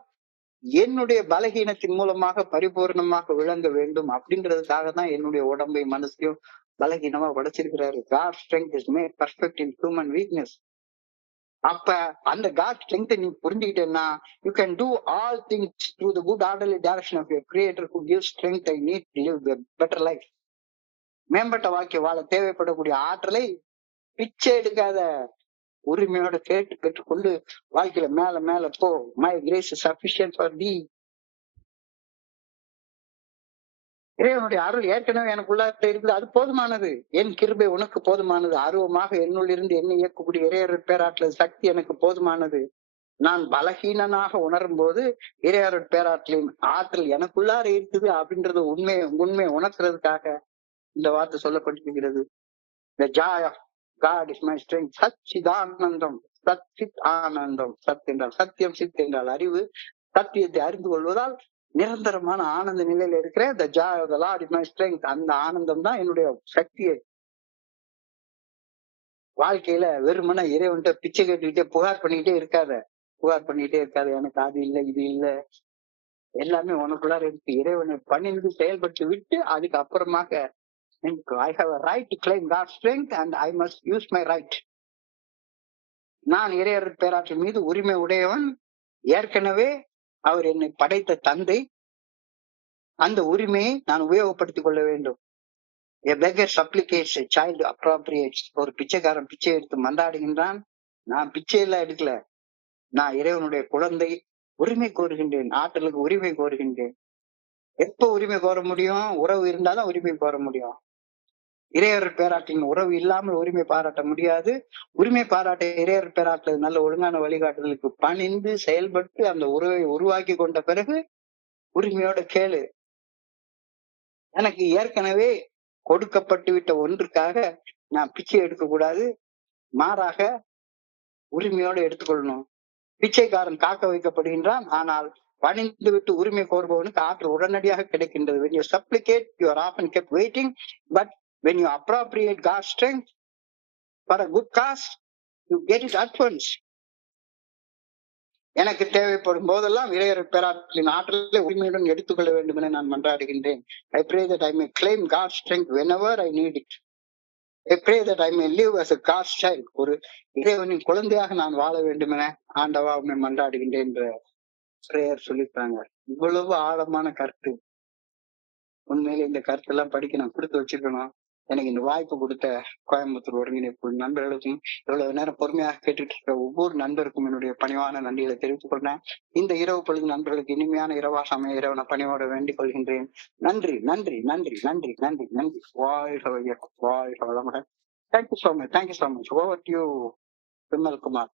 என்னுடைய பலகீனத்தின் மூலமாக பரிபூர்ணமாக விளங்க வேண்டும் அப்படின்றதுக்காக தான் என்னுடைய உடம்பை மனசையும் பலகீனமா படைச்சிருக்கிறாரு. God strength is made perfect in human weakness. அப்ப அந்த God strength நீ புரிஞ்சுக்கிட்டேன்னா, you can do all things through the good orderly direction of your creator who gives strength I need to live a better life. மேம்பட்ட வாழ்க்கை வாழ தேவைப்படக்கூடிய ஆற்றலை பிச்சை எடுக்காத உரிமையோட கேட்டு பெற்றுக்கொண்டு வாழ்க்கையில மேல போ. My grace is sufficient for thee. இறைவனுடைய அருள் ஏற்கனவே எனக்குள்ள இருக்குது, அது போதுமானது. என் கிருபை உனக்கு போதுமானது. ஆர்வமாக என்னுள் இருந்து என்னை இயக்கக்கூடிய இறையருள் பேராற்றல் சக்தி எனக்கு போதுமானது. நான் பலகீனனாக உணரும் போது இறையருள் பேராற்றலின் ஆற்றல் எனக்குள்ளார இருக்குது அப்படின்றது உண்மை உணர்த்துறதுக்காக இந்த வார்த்தை சொல்லப்பட்டிருக்கிறது. The joy of God is my strength. சச்சிதானந்தம், சச்சித் ஆனந்தம். சத் என்றால் சத்தியம், சித் என்றால் அறிவு. சத்தியத்தை அறிந்து கொள்வதால் நிரந்தரமான ஆனந்த நிலையில இருக்கிற the joy of the Lord is my strength. அந்த ஆனந்தம் தான் என்னுடைய சக்தியை. வாழ்க்கையில வெறுமன இறைவன்கிட்ட பிச்சை கேட்டுக்கிட்டே புகார் பண்ணிக்கிட்டே இருக்காத. எனக்கு அது இல்லை, இது இல்லை. எல்லாமே உனக்குள்ளார இருக்கு. இறைவனை பணிந்து செயல்பட்டு விட்டு அதுக்கு அப்புறமாக I have a right to claim God's strength and I must use my right. நான் இறையருள் பேராற்றல் மீது உரிமை உடையவன். ஏற்கனவே அவர் என்னை படைத்த தந்தை. அந்த உரிமையை நான் உபயோகப்படுத்திக் கொள்ள வேண்டும். A beggar supplicates, a child appropriates. ஒரு பிச்சைக்காரன் பிச்சை எடுத்து மன்றாடுகின்றான். நான் பிச்சையெல்லாம் எடுக்கல, நான் இறைவனுடைய குழந்தை. உரிமை கோருகின்றேன், ஆற்றலுக்கு உரிமை கோருகின்றேன். எப்ப உரிமை கோர முடியும்? உறவு இருந்தாதான் உரிமை கோர முடியும். இறையருள் பேராட்டின் உறவு இல்லாமல் உரிமை பாராட்ட முடியாது. உரிமை பாராட்ட இறையருள் பேராட்டல் நல்ல ஒழுங்கான வழிகாட்டுதலுக்கு பணிந்து செயல்பட்டு அந்த உறவை உருவாக்கி கொண்ட பிறகு உரிமையோட கேளு. எனக்கு ஏற்கனவே கொடுக்கப்பட்டு விட்ட ஒன்றுக்காக நான் பிச்சை எடுக்க கூடாது, மாறாக உரிமையோட எடுத்துக்கொள்ளணும். பிச்சைக்காரன் காக்க வைக்கப்படுகின்றான், ஆனால் பணிந்து விட்டு உரிமை கோருபவனுக்கு ஆற்றல் உடனடியாக கிடைக்கின்றது. When you supplicate, you are often kept waiting, but when you appropriate God's strength for a good cause, you get it at once. எனக்கு தேவைப்படும் போதெல்லாம் இறையருள் பேராற்றலின் ஆற்றலை உரிமையுடன் எடுத்துக்கொள்ள வேண்டும் என நான் மன்றாடுகின்றேன். I pray that I may claim God's strength whenever I need it. I pray that I may live as a God's child. ஒரு இறைவனின் குழந்தையாக நான் வாழ வேண்டும் என ஆண்டவா உண்மை மன்றாடுகின்றேன் என்ற பிரேயர் சொல்லியிருக்காங்க. இவ்வளவு ஆழமான கருத்து. உண்மையில இந்த கருத்தெல்லாம் படிக்க நான் கொடுத்து வச்சிருக்கணும். எனக்கு இந்த வாய்ப்பு கொடுத்த கோயம்புத்தூர் ஒருங்கிணைப்பு நண்பர்களுக்கும், இவ்வளவு நேரம் பொறுமையாக கேட்டுட்டு இருக்கிற ஒவ்வொரு நண்பருக்கும் என்னுடைய பணிவான நன்றிகளை தெரிவித்துக் கொள்றேன். இந்த இரவு பொழுது நண்பர்களுக்கு இனிமையான இரவாக அமைய இறைவனை பணியோட வேண்டிக் கொள்கின்றேன். நன்றி நன்றி நன்றி நன்றி நன்றி நன்றி. வாழ்க வையகம், வாழ்க வளமுடன். Thank you so much. Over to you Vimal Kumar.